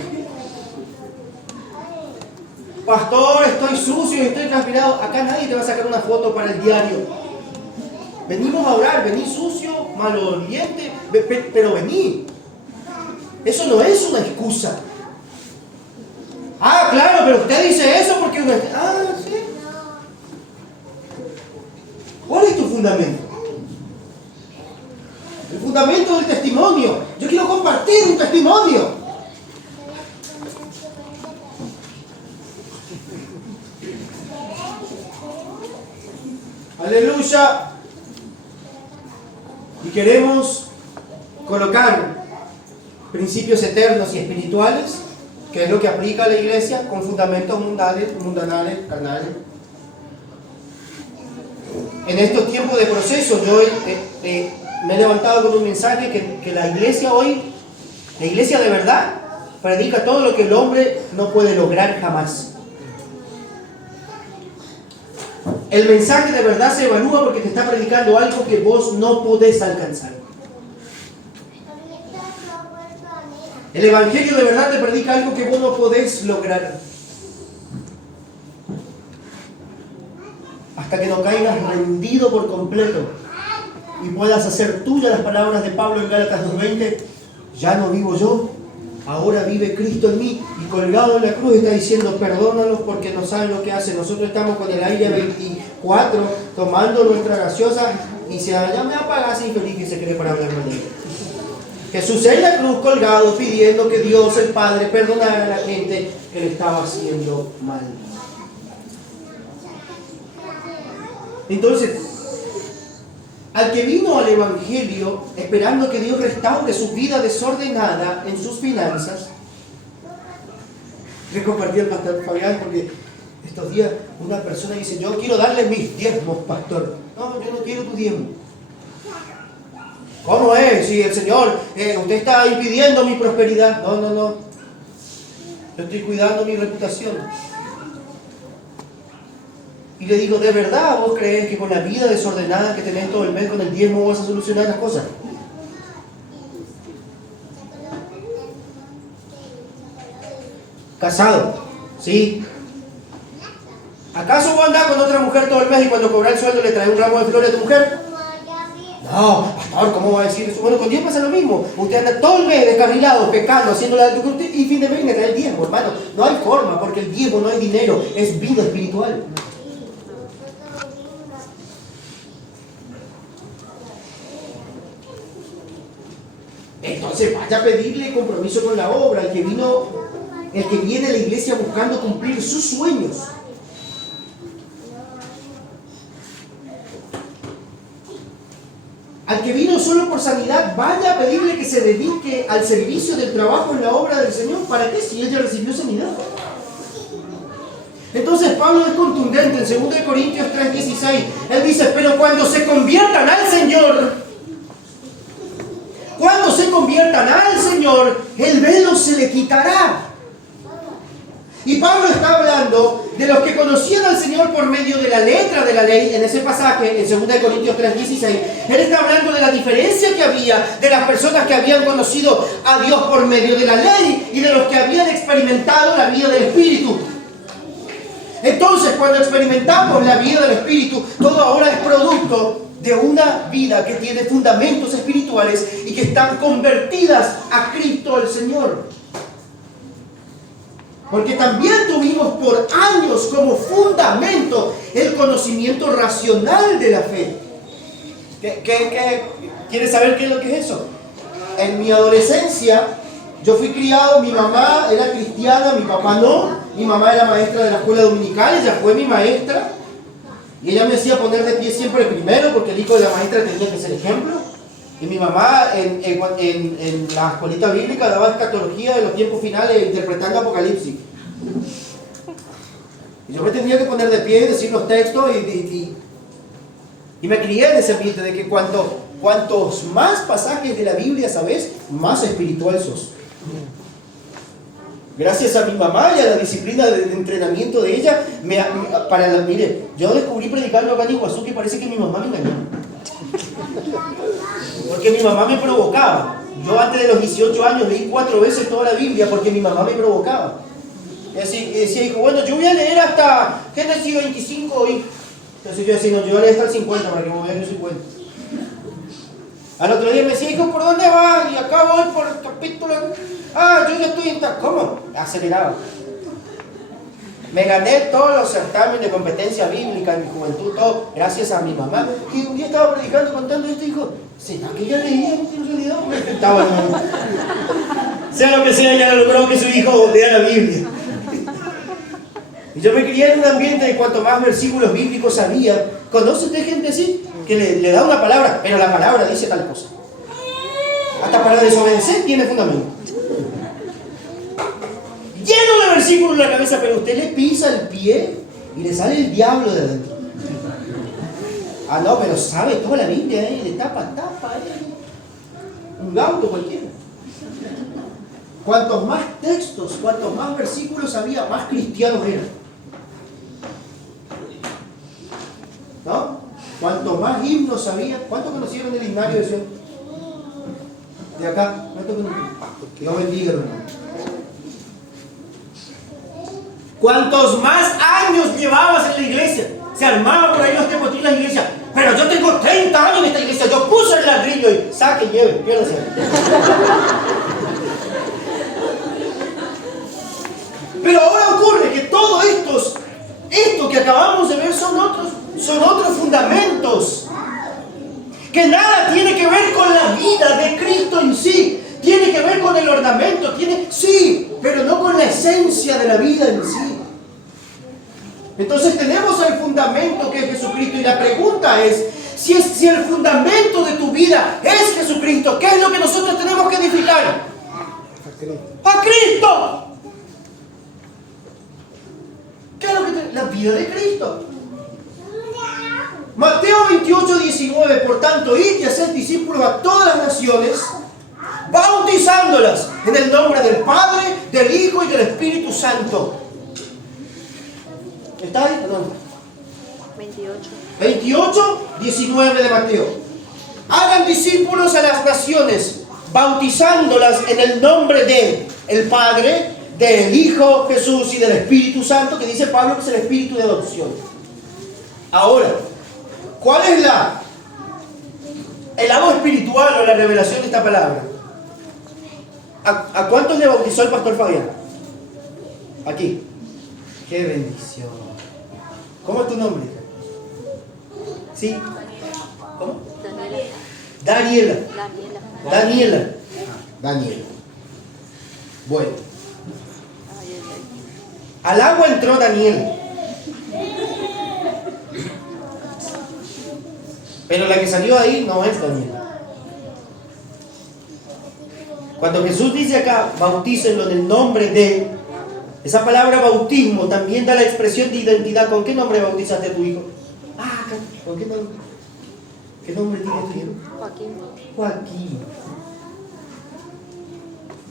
Pastor, estoy sucio, estoy transpirado. Acá nadie te va a sacar una foto para el diario. Venimos a orar, vení sucio, maloliente, pero vení. Eso no es una excusa. Ah, claro, pero usted dice eso porque uno está... Ah, sí. ¿Cuál es tu fundamento? El fundamento del testimonio. Yo quiero compartir un testimonio. Aleluya. Y queremos colocar principios eternos y espirituales, que es lo que aplica a la iglesia, con fundamentos mundanales, carnales. En estos tiempos de proceso, yo me he levantado con un mensaje que la iglesia hoy, la iglesia de verdad, predica todo lo que el hombre no puede lograr jamás. El mensaje de verdad se evalúa porque te está predicando algo que vos no podés alcanzar. El evangelio de verdad te predica algo que vos no podés lograr. Hasta que no caigas rendido por completo y puedas hacer tuyas las palabras de Pablo en Gálatas 2:20. Ya no vivo yo, ahora vive Cristo en mí. Y colgado en la cruz está diciendo, perdónalos porque no saben lo que hacen. Nosotros estamos con el aire 24 tomando nuestra gaseosa y se ya me apagas infeliz que se cree para hablar con él. Jesús en la cruz colgado pidiendo que Dios el Padre perdonara a la gente que le estaba haciendo mal. Entonces, al que vino al Evangelio esperando que Dios restaure su vida desordenada en sus finanzas, le compartí al pastor Fabián porque estos días una persona dice, yo quiero darle mis diezmos, pastor. No, yo no quiero tu diezmo. ¿Cómo es? Si el Señor, usted está impidiendo mi prosperidad. No. Yo estoy cuidando mi reputación. Y le digo, ¿de verdad vos crees que con la vida desordenada que tenés todo el mes con el diezmo vas a solucionar las cosas? Casado, ¿sí? ¿Acaso vos andás con otra mujer todo el mes y cuando cobras el sueldo le traes un ramo de flores a tu mujer? No, pastor, ¿cómo va a decir eso? Bueno, con Dios pasa lo mismo. Usted anda todo el mes descarrilado, pecando, haciendo la de usted y fin de mes le trae el diezmo, hermano. No hay forma, porque el diezmo no es dinero, es vida espiritual. Entonces vaya a pedirle compromiso con la obra, el que viene a la iglesia buscando cumplir sus sueños. Al que vino solo por sanidad, vaya a pedirle que se dedique al servicio del trabajo en la obra del Señor. ¿Para qué? Si él ya recibió sanidad. Entonces Pablo es contundente en 2 Corintios 3:16. Él dice, pero cuando se conviertan al Señor, el velo se le quitará. Y Pablo está hablando de los que conocían al Señor por medio de la letra de la ley, en ese pasaje, en 2 Corintios 3:16. Él está hablando de la diferencia que había de las personas que habían conocido a Dios por medio de la ley y de los que habían experimentado la vida del Espíritu. Entonces, cuando experimentamos la vida del Espíritu, todo ahora es producto de una vida que tiene fundamentos espirituales y que están convertidas a Cristo el Señor. Porque también tuvimos por años como fundamento el conocimiento racional de la fe. ¿Quieres saber qué es lo que es eso? En mi adolescencia, Yo fui criado, mi mamá era cristiana, mi papá no. Mi mamá era maestra de la escuela dominical, ella fue mi maestra. Y ella me hacía poner de pie siempre primero, porque el hijo de la maestra tenía que ser ejemplo. Y mi mamá en la escuelita bíblica daba escatología de los tiempos finales interpretando Apocalipsis. Y yo me tenía que poner de pie y decir los textos y me crié en ese ambiente de que cuantos más pasajes de la Biblia sabes, más espiritual sos. Gracias a mi mamá y a la disciplina de entrenamiento de ella, mire, yo descubrí predicando acá en Iguazú que parece que mi mamá me engañó. Porque mi mamá me provocaba. Yo antes de los 18 años leí 4 veces toda la Biblia porque mi mamá me provocaba. Y decía, hijo, bueno, yo voy a leer hasta Génesis 25 y... Entonces yo decía, no, yo voy a leer hasta el 50 para que me vean el 50. Al otro día me decía, hijo, ¿por dónde vas? Y acá voy por el capítulo... Ah, yo ya estoy en... ¿Cómo? Aceleraba. Me gané todos los certámenes de competencia bíblica en mi juventud, todo, gracias a mi mamá. Y un día estaba predicando, contando esto y dijo, ¿será que ella leía en realidad? Estaba, sea lo que sea, ella logró que su hijo lea la Biblia. Y yo me crié en un ambiente de cuanto más versículos bíblicos sabía. ¿Conoce usted gente así? Que le da una palabra, pero la palabra dice tal cosa. Hasta para desobedecer tiene fundamento. Lleno de versículos en la cabeza, pero usted le pisa el pie y le sale el diablo de adentro. Ah, no, pero sabe toda la Biblia, le tapa, un gauto cualquiera. Cuantos más textos, cuantos más versículos había, más cristianos eran. ¿No? Cuantos más himnos había, ¿cuántos conocieron el himnario de Sion? De acá, ¿cuántos conocieron? Dios bendiga, hermano. Cuantos más años llevabas en la iglesia, se armaban por ahí los tiempos de la iglesia. Pero yo tengo 30 años en esta iglesia, yo puse el ladrillo y saque, lleve, piérdase. Pero ahora ocurre que todos esto que acabamos de ver son otros fundamentos. Que nada tiene que ver con la vida de Cristo en sí. Tiene que ver con el ornamento, sí, pero no con la esencia de la vida en sí. Entonces tenemos el fundamento que es Jesucristo y la pregunta es, si el fundamento de tu vida es Jesucristo, ¿qué es lo que nosotros tenemos que edificar? ¡A Cristo! ¿Qué es lo que la vida de Cristo? Mateo 28, 19, por tanto, id y haced discípulos a todas las naciones, bautizándolas en el nombre del Padre, del Hijo y del Espíritu Santo. ¿Está ahí? No. 28, 19 de Mateo. Hagan discípulos a las naciones, bautizándolas en el nombre del Padre, del Hijo Jesús y del Espíritu Santo, que dice Pablo que es el Espíritu de adopción. Ahora, ¿cuál es el lado espiritual o la revelación de esta palabra? ¿A cuántos le bautizó el pastor Fabián? Aquí. ¡Qué bendición! ¿Cómo es tu nombre? ¿Sí? ¿Cómo? Daniela. Daniela. Bueno. Al agua entró Daniela. Pero la que salió ahí no es Daniela. Cuando Jesús dice acá, bautícenlo en el nombre de, esa palabra bautismo también da la expresión de identidad. ¿Con qué nombre bautizaste a tu hijo? ¿Con qué nombre? ¿Qué nombre tiene tu hijo? Joaquín.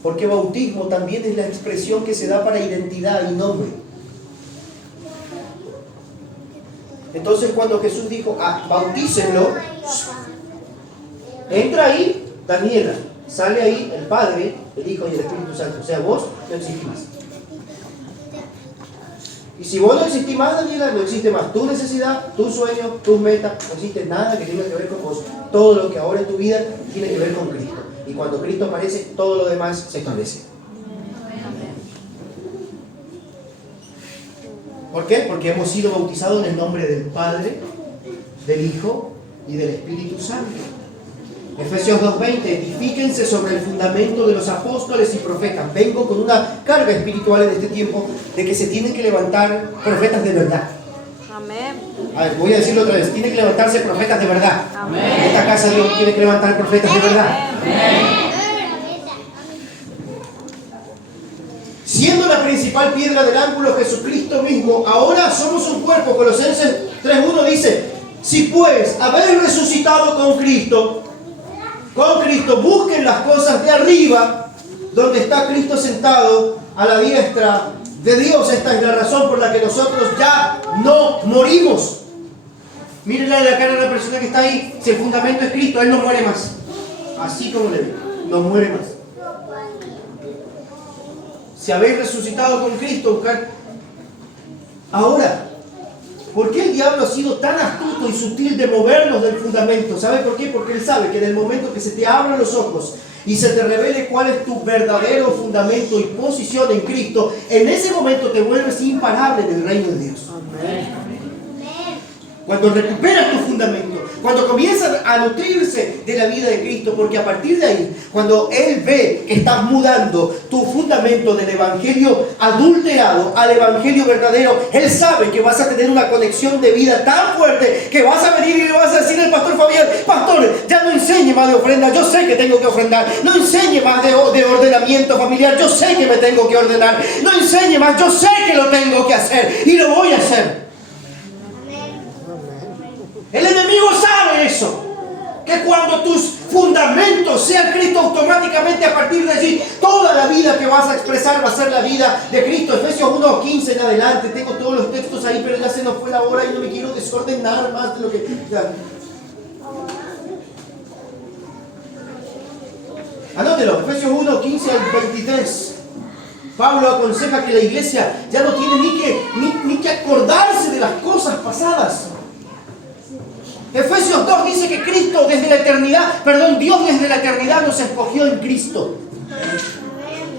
Porque bautismo también es la expresión que se da para identidad y nombre. Entonces cuando Jesús dijo, bautícenlo, entra ahí Daniela. Sale ahí el Padre, el Hijo y el Espíritu Santo. O sea, vos no existís más. Y si vos no existís más, Daniela, no existe más tu necesidad, tu sueño, tus metas. No existe nada que tenga que ver con vos. Todo lo que ahora en tu vida tiene que ver con Cristo. Y cuando Cristo aparece, todo lo demás se establece. ¿Por qué? Porque hemos sido bautizados en el nombre del Padre, del Hijo y del Espíritu Santo. Efesios 2:20, edifíquense sobre el fundamento de los apóstoles y profetas. Vengo con una carga espiritual en este tiempo de que se tienen que levantar profetas de verdad. Amén. A ver, voy a decirlo otra vez, tienen que levantarse profetas de verdad. Amén. En esta casa Dios tiene que levantar profetas de verdad. Amén. Siendo la principal piedra del ángulo Jesucristo mismo, ahora somos un cuerpo. Colosenses 3:1 dice, si pues habéis resucitado con Cristo, busquen las cosas de arriba, donde está Cristo sentado a la diestra de Dios. Esta es la razón por la que nosotros ya no morimos. Mírenle a la cara a la persona que está ahí. Si el fundamento es Cristo, Él no muere más. Así como le digo, no muere más. Si habéis resucitado con Cristo, buscar. Ahora, ¿por qué el diablo ha sido tan astuto y sutil de movernos del fundamento? ¿Sabe por qué? Porque él sabe que en el momento que se te abran los ojos y se te revele cuál es tu verdadero fundamento y posición en Cristo, en ese momento te vuelves imparable en el reino de Dios. Amén. Cuando recuperas tu fundamento, cuando comienzas a nutrirse de la vida de Cristo, porque a partir de ahí, cuando Él ve que estás mudando tu fundamento del evangelio adulterado al evangelio verdadero, Él sabe que vas a tener una conexión de vida tan fuerte que vas a venir y le vas a decir al pastor Fabián, pastor, ya no enseñe más de ofrenda, yo sé que tengo que ofrendar, no enseñe más de ordenamiento familiar, yo sé que me tengo que ordenar, no enseñe más, yo sé que lo tengo que hacer y lo voy a hacer. El enemigo sabe eso, que cuando tus fundamentos sean Cristo, automáticamente a partir de allí, toda la vida que vas a expresar va a ser la vida de Cristo. Efesios 1:15 en adelante, tengo todos los textos ahí, pero ya se nos fue la hora y no me quiero desordenar más de lo que... Ya. Anótelo, Efesios 1:15 al 23. Pablo aconseja que la iglesia ya no tiene ni que acordarse de las cosas pasadas. Efesios 2 dice que Cristo desde la eternidad, Dios desde la eternidad nos escogió en Cristo.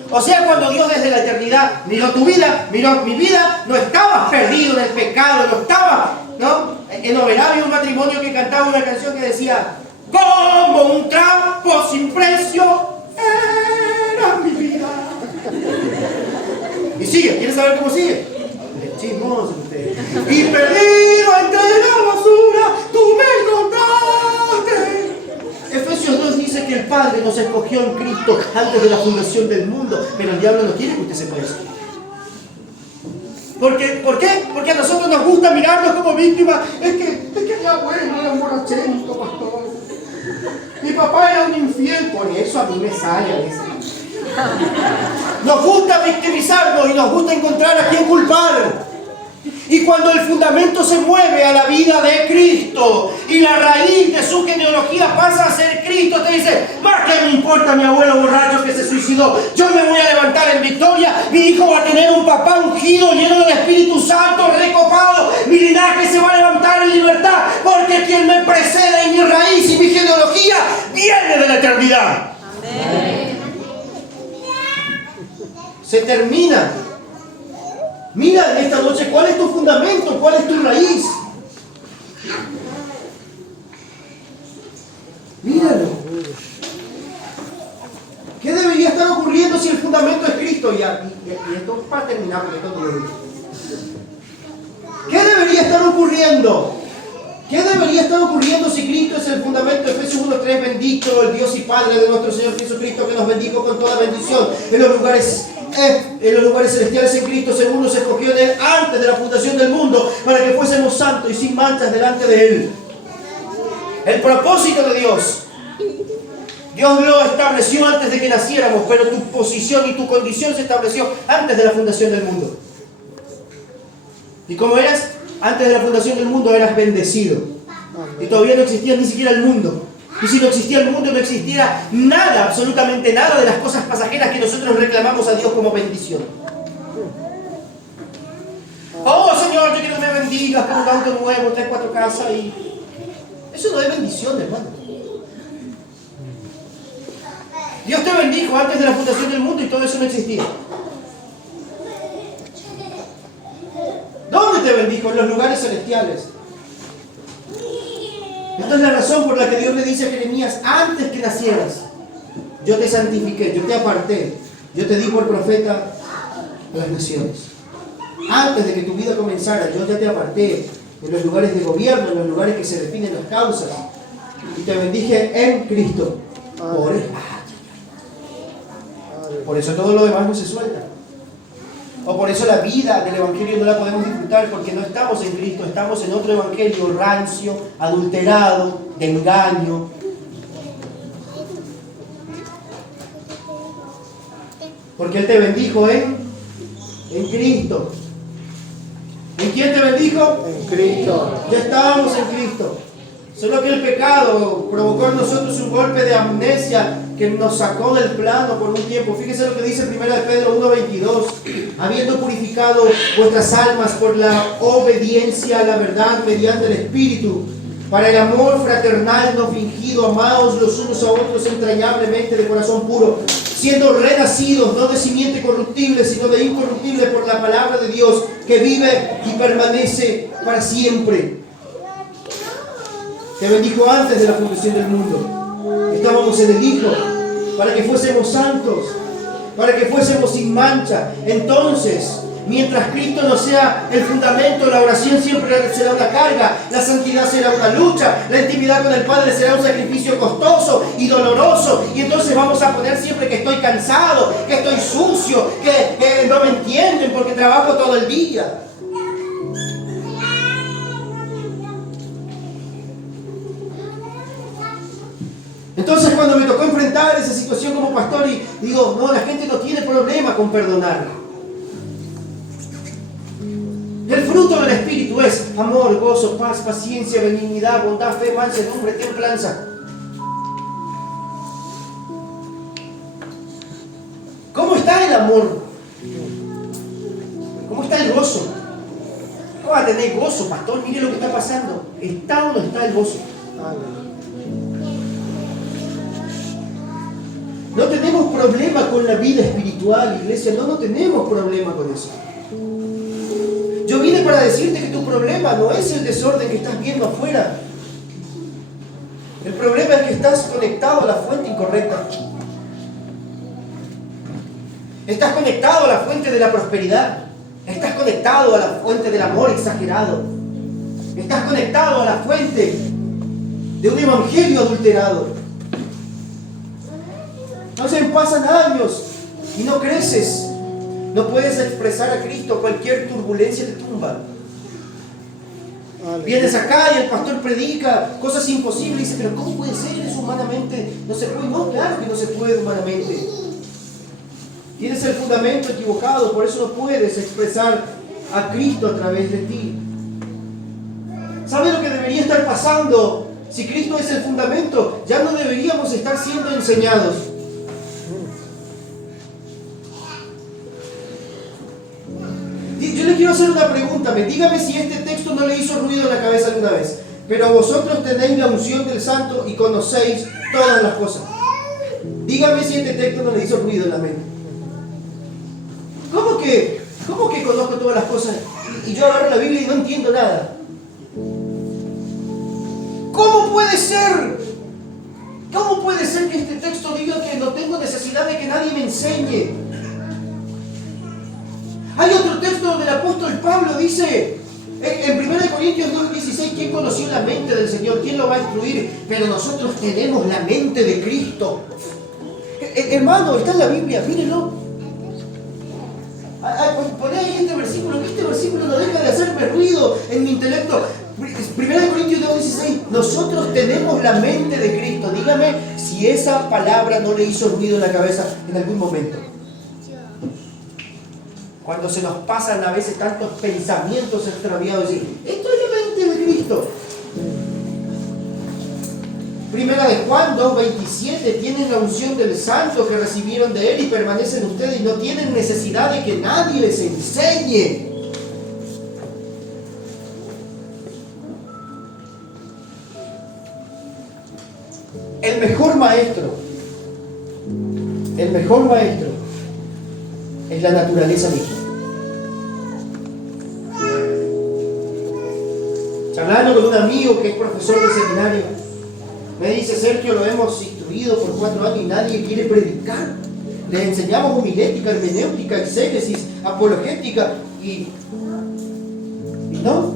O sea, cuando Dios desde la eternidad miró tu vida, miró mi vida, no estabas perdido en el pecado, no estaba, ¿no? En Oberá había un matrimonio que cantaba una canción que decía, como un trapo sin precio era mi vida. Y sigue, ¿quieres saber cómo sigue? Chismoso usted. Y perdido entre la basura, tú me encontraste. Efesios 2 dice que el Padre nos escogió en Cristo antes de la fundación del mundo, pero el diablo no quiere que usted sepa eso. ¿Por qué? Porque a nosotros nos gusta mirarnos como víctimas. Es que mi abuelo era un borrachento, pastor. Mi papá era un infiel, por eso a mí me sale a veces. Nos gusta victimizarnos y nos gusta encontrar a quien culpar. Y cuando el fundamento se mueve a la vida de Cristo y la raíz de su genealogía pasa a ser Cristo, te dice, ¿más qué me importa mi abuelo borracho que se suicidó? Yo me voy a levantar en victoria, mi hijo va a tener un papá ungido, lleno del Espíritu Santo, recopado, mi linaje se va a levantar en libertad, porque quien me precede en mi raíz y mi genealogía viene de la eternidad. Amén. Se termina. Mira en esta noche cuál es tu fundamento, cuál es tu raíz. Míralo. ¿Qué debería estar ocurriendo si el fundamento es Cristo? Y esto para terminar, porque esto no lo digo. ¿Qué debería estar ocurriendo? ¿Qué debería estar ocurriendo si Cristo es el fundamento? Efesios 1:3, bendito el Dios y Padre de nuestro Señor Jesucristo, que nos bendijo con toda bendición en los lugares celestiales en Cristo, según nos escogió en Él antes de la fundación del mundo, para que fuésemos santos y sin manchas delante de Él. El propósito de Dios lo estableció antes de que naciéramos, pero tu posición y tu condición se estableció antes de la fundación del mundo. ¿Y cómo eras? Antes de la fundación del mundo eras bendecido. Y todavía no existía ni siquiera el mundo. Y si no existía el mundo, no existiera nada, absolutamente nada de las cosas pasajeras que nosotros reclamamos a Dios como bendición. Oh Señor, yo quiero que me bendigas con un auto nuevo, 3, 4 casas y... Eso no es bendición, hermano. Dios te bendijo antes de la fundación del mundo y todo eso no existía. ¿Dónde te bendijo? En los lugares celestiales. Esta es la razón por la que Dios le dice a Jeremías: antes que nacieras, yo te santifiqué, yo te aparté, yo te di por profeta a las naciones. Antes de que tu vida comenzara, yo ya te aparté en los lugares de gobierno, en los lugares que se definen las causas, y te bendije en Cristo. Por eso todo lo demás no se suelta. O por eso la vida del Evangelio no la podemos disfrutar, porque no estamos en Cristo, estamos en otro Evangelio rancio, adulterado, de engaño. Porque Él te bendijo en Cristo. ¿En quién te bendijo? En Cristo. Ya estábamos en Cristo. Solo que el pecado provocó en nosotros un golpe de amnesia que nos sacó del plano por un tiempo. Fíjese lo que dice 1 Pedro 1:22. Habiendo purificado vuestras almas por la obediencia a la verdad mediante el Espíritu, para el amor fraternal no fingido, amaos los unos a otros entrañablemente de corazón puro, siendo renacidos, no de simiente corruptible, sino de incorruptible por la palabra de Dios, que vive y permanece para siempre. Te bendijo antes de la fundación del mundo. Estábamos en el Hijo, para que fuésemos santos, para que fuésemos sin mancha. Entonces, mientras Cristo no sea el fundamento, la oración siempre será una carga, la santidad será una lucha, la intimidad con el Padre será un sacrificio costoso y doloroso. Y entonces vamos a poner siempre que estoy cansado, que estoy sucio, que no me entienden porque trabajo todo el día. Entonces, cuando me tocó enfrentar esa situación como pastor y digo, no, la gente no tiene problema con perdonar. El fruto del Espíritu es amor, gozo, paz, paciencia, benignidad, bondad, fe, mansedumbre, templanza. ¿Cómo está el amor? ¿Cómo está el gozo? ¿Cómo va a tener gozo, pastor? Mire lo que está pasando. ¿Está o no está el gozo? No tenemos problema con la vida espiritual, iglesia. No tenemos problema con eso. Yo vine para decirte que tu problema no es el desorden que estás viendo afuera. El problema es que estás conectado a la fuente incorrecta. Estás conectado a la fuente de la prosperidad. Estás conectado a la fuente del amor exagerado. Estás conectado a la fuente de un evangelio adulterado. Entonces pasan años y no creces. No puedes expresar a Cristo, cualquier turbulencia te tumba. Vienes acá y el pastor predica cosas imposibles y dice, pero ¿cómo puede ser eso humanamente? No se puede. No, claro que no se puede humanamente. Tienes el fundamento equivocado, por eso no puedes expresar a Cristo a través de ti. ¿Sabes lo que debería estar pasando? Si Cristo es el fundamento, ya no deberíamos estar siendo enseñados. Yo le quiero hacer una pregunta. Dígame si este texto no le hizo ruido en la cabeza alguna vez. Pero vosotros tenéis la unción del Santo y conocéis todas las cosas. Dígame si este texto no le hizo ruido en la mente. ¿Cómo que conozco todas las cosas y yo agarro la Biblia y no entiendo nada? ¿Cómo puede ser? ¿Cómo puede ser que este texto diga que no tengo necesidad de que nadie me enseñe? Hay otro texto donde el apóstol Pablo dice, en 1 Corintios 2:16, ¿quién conoció la mente del Señor? ¿Quién lo va a instruir? Pero nosotros tenemos la mente de Cristo. Hermano, está en la Biblia, mírenlo. Poné ahí este versículo, que este versículo no deja de hacerme ruido en mi intelecto. 1 Corintios 2:16, nosotros tenemos la mente de Cristo. Dígame si esa palabra no le hizo ruido en la cabeza en algún momento. Cuando se nos pasan a veces tantos pensamientos extraviados, decir, esto es la mente de Cristo. Primera de Juan 2:27, tienen la unción del Santo que recibieron de Él y permanecen ustedes y no tienen necesidad de que nadie les enseñe. El mejor maestro es la naturaleza misma. Charlando con un amigo que es profesor de seminario, me dice: Sergio, lo hemos instruido por 4 años y nadie quiere predicar. Les enseñamos homilética, hermenéutica, exégesis, apologética y no.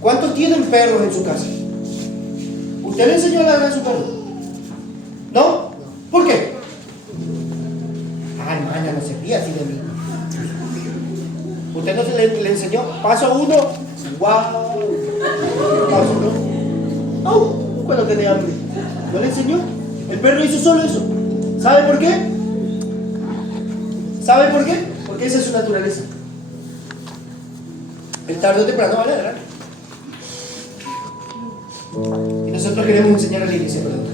¿Cuántos tienen perros en su casa? ¿Usted le enseñó a ladrar a su perro? ¿No? ¿Por qué? Ay, maña, no se ría así de mí. ¿Usted no le enseñó? Paso 1, wow. Paso 2, oh, cuando tenía hambre. ¿No le enseñó? El perro hizo solo eso. ¿Sabe por qué? ¿Sabe por qué? Porque esa es su naturaleza. El tarde o temprano va a ladrar. Y nosotros queremos enseñar a la iglesia, perdón.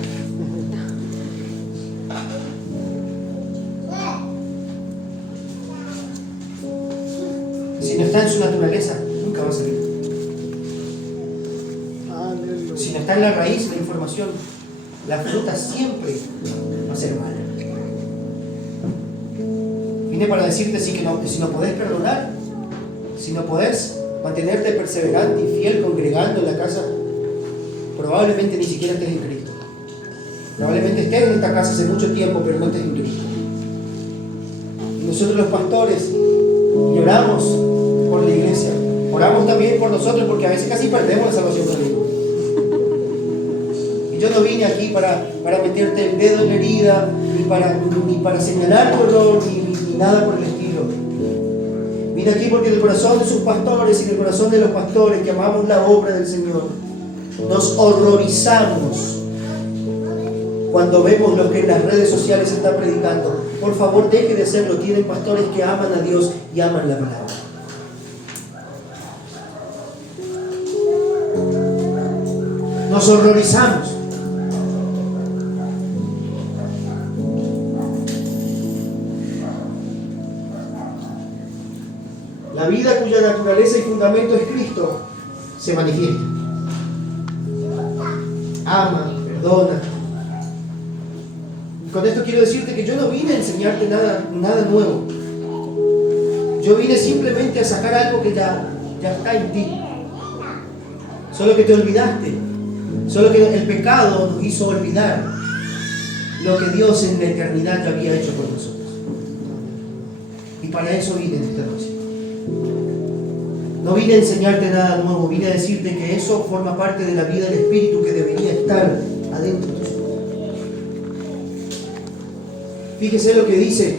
Si no está en su naturaleza, nunca va a salir. Si no está en la raíz, la información, la fruta siempre va a ser mala. Vine para decirte que si no podés perdonar, si no podés mantenerte perseverante y fiel congregando en la casa, probablemente ni siquiera estés en Cristo. Probablemente estés en esta casa hace mucho tiempo, pero no estés en Cristo. Y nosotros los pastores lloramos por la iglesia, oramos también por nosotros, porque a veces casi perdemos la salvación de Dios. Y yo no vine aquí para meterte el dedo en la herida, ni para señalar tu error, ni nada por el estilo. Vine aquí porque en el corazón de sus pastores y en el corazón de los pastores que amamos la obra del Señor, nos horrorizamos cuando vemos lo que en las redes sociales se está predicando. Por favor, deje de hacerlo. Tienen pastores que aman a Dios y aman la palabra. Nos horrorizamos. La vida cuya naturaleza y fundamento es Cristo se manifiesta. Ama, perdona. Y con esto quiero decirte que yo no vine a enseñarte nada nuevo. Yo vine simplemente a sacar algo que ya está en ti. Solo que te olvidaste. Solo que el pecado nos hizo olvidar lo que Dios en la eternidad ya había hecho por nosotros. Y para eso vine en esta noche. No vine a enseñarte nada nuevo, vine a decirte que eso forma parte de la vida del Espíritu que debería estar adentro tuyo. Fíjese lo que dice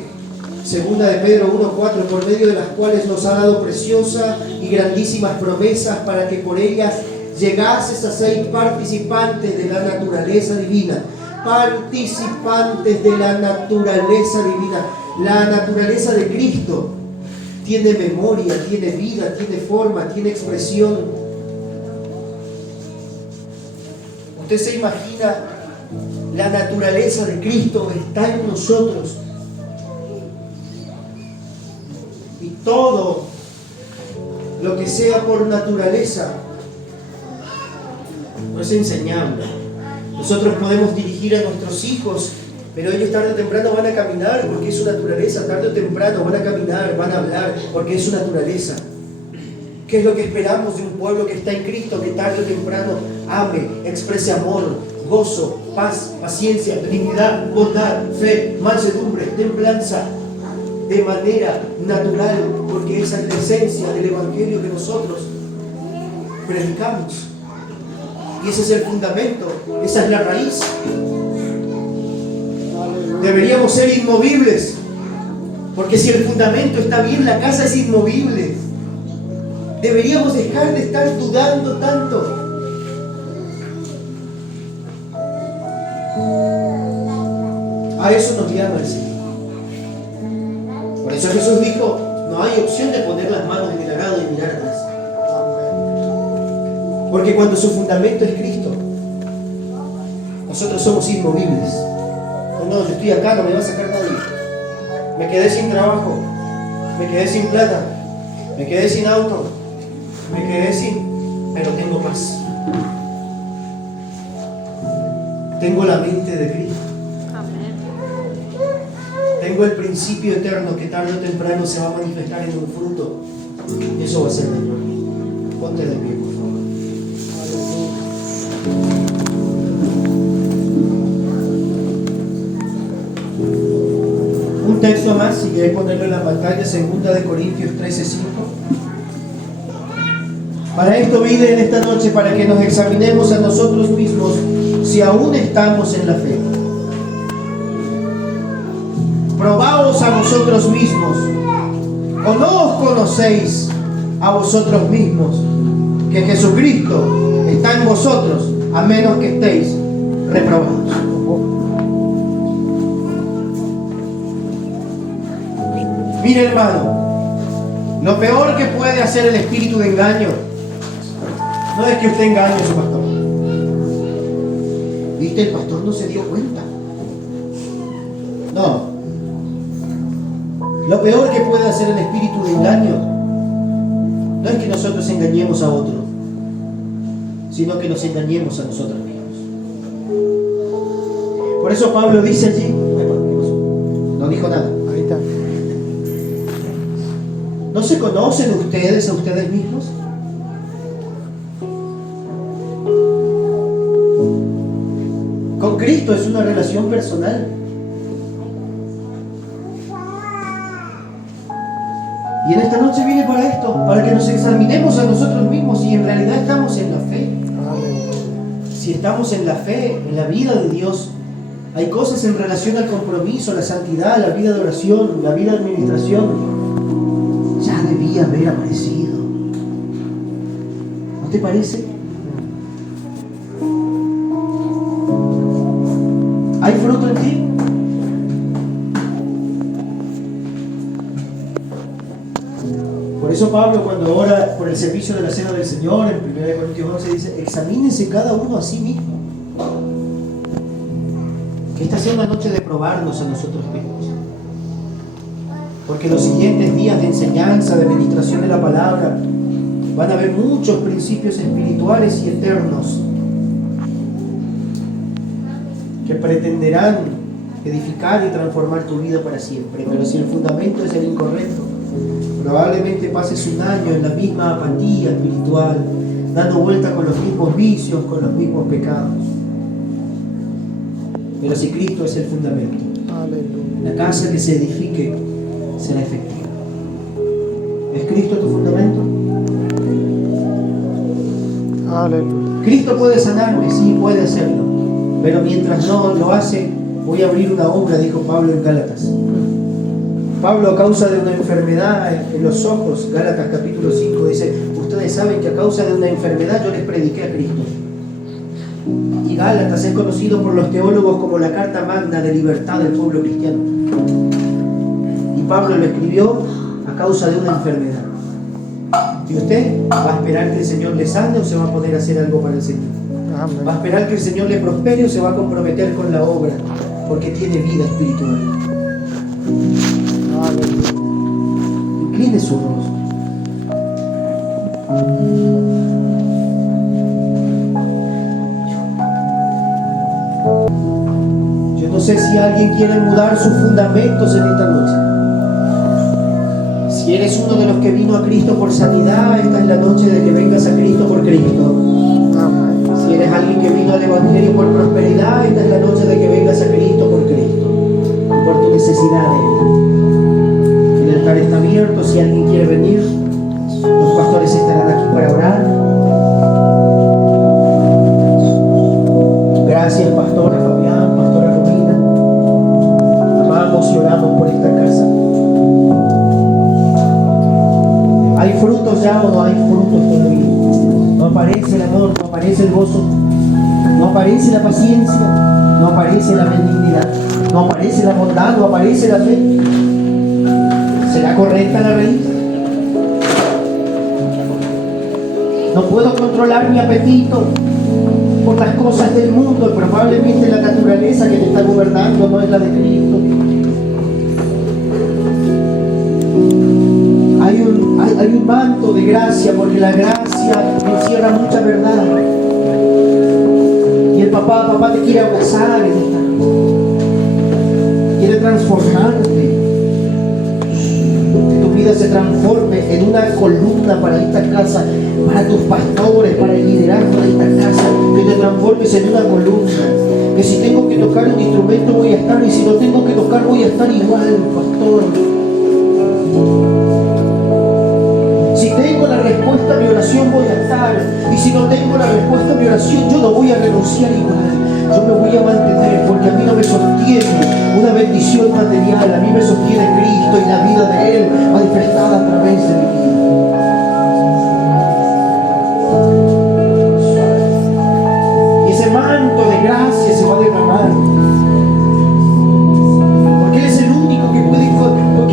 2 de Pedro 1:4, por medio de las cuales nos ha dado preciosas y grandísimas promesas para que por ellas llegases a ser participantes de la naturaleza divina. Participantes de la naturaleza divina. La naturaleza de Cristo tiene memoria, tiene vida, tiene forma, tiene expresión. Usted se imagina, la naturaleza de Cristo está en nosotros. Y todo lo que sea por naturaleza no es enseñable. Nosotros podemos dirigir a nuestros hijos, pero ellos tarde o temprano van a caminar porque es su naturaleza. Tarde o temprano van a caminar, van a hablar porque es su naturaleza. ¿Qué es lo que esperamos de un pueblo que está en Cristo? Que tarde o temprano ame, exprese amor, gozo, paz, paciencia, benignidad, bondad, fe, mansedumbre, templanza, de manera natural, porque esa es la esencia del Evangelio que nosotros predicamos. Y ese es el fundamento, esa es la raíz. Deberíamos ser inmovibles, porque si el fundamento está bien, la casa es inmovible. Deberíamos dejar de estar dudando tanto. A eso nos llama el Señor. Por eso Jesús dijo, no hay opción de poner las manos en el arado y mirar atrás. Porque cuando su fundamento es Cristo, nosotros somos inmovibles. No, yo estoy acá, no me va a sacar nadie. Me quedé sin trabajo, me quedé sin plata, me quedé sin auto, me quedé sin... pero tengo paz. Tengo la mente de Cristo. Tengo el principio eterno que tarde o temprano se va a manifestar en un fruto. Y eso va a ser la gloria. Ponte de pie, por favor. Un texto más, si queréis ponerlo en la pantalla, 2 Corintios 13:5. Para esto vine en esta noche, para que nos examinemos a nosotros mismos si aún estamos en la fe. Probaos a vosotros mismos, o no os conocéis a vosotros mismos, que Jesucristo está en vosotros, a menos que estéis reprobados. Mire, hermano, lo peor que puede hacer el espíritu de engaño no es que usted engañe a su pastor. ¿Viste? El pastor no se dio cuenta. No. Lo peor que puede hacer el espíritu de engaño no es que nosotros engañemos a otro, sino que nos engañemos a nosotros mismos. Por eso Pablo dice allí, no dijo nada. Ahí está. ¿No se conocen ustedes a ustedes mismos? Con Cristo es una relación personal. Y en esta noche viene para esto, para que nos examinemos a nosotros mismos si en realidad estamos en la fe. Si estamos en la fe, en la vida de Dios. Hay cosas en relación al compromiso, la santidad, la vida de oración, la vida de administración. Ya debía haber aparecido. ¿No te parece? ¿Hay fruto en ti? Por eso Pablo, cuando ora por el servicio de la cena del Señor, en 1 Corintios 11 dice: examínense cada uno a sí mismo. Que esta sea una noche de probarnos a nosotros mismos. Porque los siguientes días de enseñanza, de meditación de la palabra, van a haber muchos principios espirituales y eternos que pretenderán edificar y transformar tu vida para siempre. Pero si el fundamento es el incorrecto, probablemente pases un año en la misma apatía espiritual, dando vuelta con los mismos vicios, con los mismos pecados. Pero si Cristo es el fundamento, la casa que se edifique será efectiva. ¿Es Cristo tu fundamento? Aleluya. Cristo puede sanarme, sí, puede hacerlo. Pero mientras no lo hace, voy a abrir una obra, dijo Pablo en Gálatas. Pablo, a causa de una enfermedad en los ojos, Gálatas capítulo 5, dice: ustedes saben que a causa de una enfermedad yo les prediqué a Cristo. Y Gálatas es conocido por los teólogos como la carta magna de libertad del pueblo cristiano. Y Pablo lo escribió a causa de una enfermedad. ¿Y usted va a esperar que el Señor le sane o se va a poner a hacer algo para el Señor? Amén. ¿Va a esperar que el Señor le prospere o se va a comprometer con la obra porque tiene vida espiritual? Aleluya. Incline su rostro. Yo no sé si alguien quiere mudar sus fundamentos en esta noche. Si eres uno de los que vino a Cristo por sanidad, esta es la noche de que vengas a Cristo por Cristo. Amén. Si eres alguien que vino al Evangelio por prosperidad, esta es la noche de que vengas a Cristo por Cristo, por tu necesidad de Él. El altar está abierto, si alguien quiere venir, los pastores estarán aquí para orar. Gracias, pastora Fabián, pastora Romina. Amamos y oramos por esta casa. ¿Hay frutos ya o no hay frutos todavía? No aparece el amor, no aparece el gozo, no aparece la paciencia, no aparece la benignidad, no aparece la bondad, no aparece la fe. ¿Será correcta la raíz? No puedo controlar mi apetito por las cosas del mundo. Probablemente la naturaleza que te está gobernando no es la de Cristo. Hay un manto de gracia, porque la gracia encierra mucha verdad. Y el papá te quiere abrazar en esta noche. Quiere transformarte de tu vida se transforme en una columna para esta casa, para tus pastores, para el liderazgo de esta casa, que te transformes en una columna. Que si tengo que tocar un instrumento voy a estar, y si no tengo que tocar voy a estar igual, pastor. Si tengo la respuesta a mi oración voy a estar, y si no tengo la respuesta a mi oración yo no voy a renunciar igual. Yo me voy a mantener, porque a mí no me sostiene una bendición material, a mí me sostiene Cristo y la vida de Él manifestada a través de mi vida. Y ese manto de gracia se va a derramar, porque Él es el único que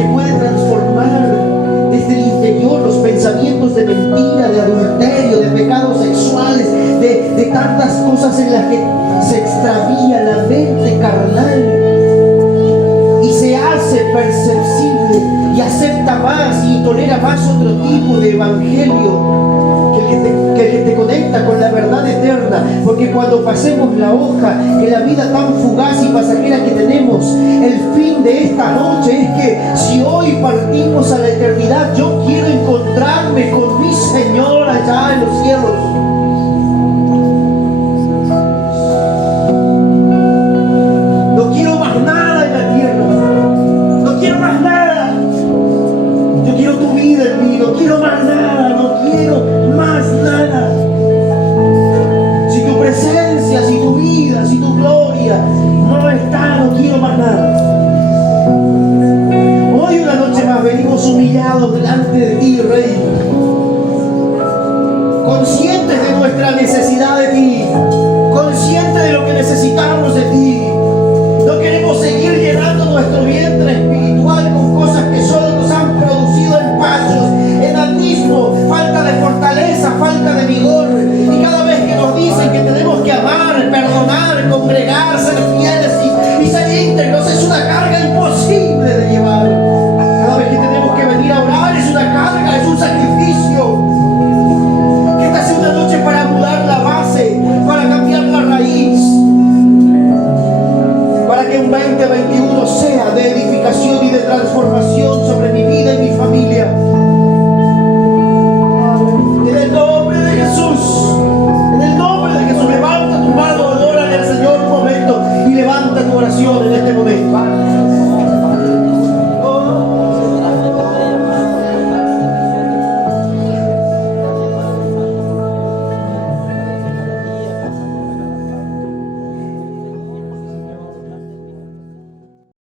puede transformar desde el interior los pensamientos de mentira, de adulterio, de pecados sexuales, de tantas cosas en las que se extravía la mente carnal y se hace perceptible y acepta más y tolera más otro tipo de evangelio que el que te conecta con la verdad eterna. Porque cuando pasemos la hoja, que la vida tan fugaz y pasajera que tenemos, el fin de esta noche es que si hoy partimos a la eternidad, yo quiero encontrarme con mi Señor allá en los cielos. No quiero más nada, no quiero más nada. Si tu presencia, si tu vida, si tu gloria no está, no quiero más nada. Hoy una noche más venimos humillados delante de ti, Rey, conscientes de nuestra necesidad de ti, conscientes de lo que necesitamos de ti. No queremos seguir llenando nuestro vientre espiritual con cosas que solo nos han producido empachos, enanismo, falta de fortaleza, falta de vigor. Y cada vez que nos dicen que tenemos que amar, perdonar, congregar, ser fieles y ser íntegros, es una carga imposible de llevar. Cada vez que tenemos que venir a orar es una carga, es un sacrificio. Que esta sea una noche para mudar la base, para cambiar la raíz, para que un 2021 sea de edificación y de transformación.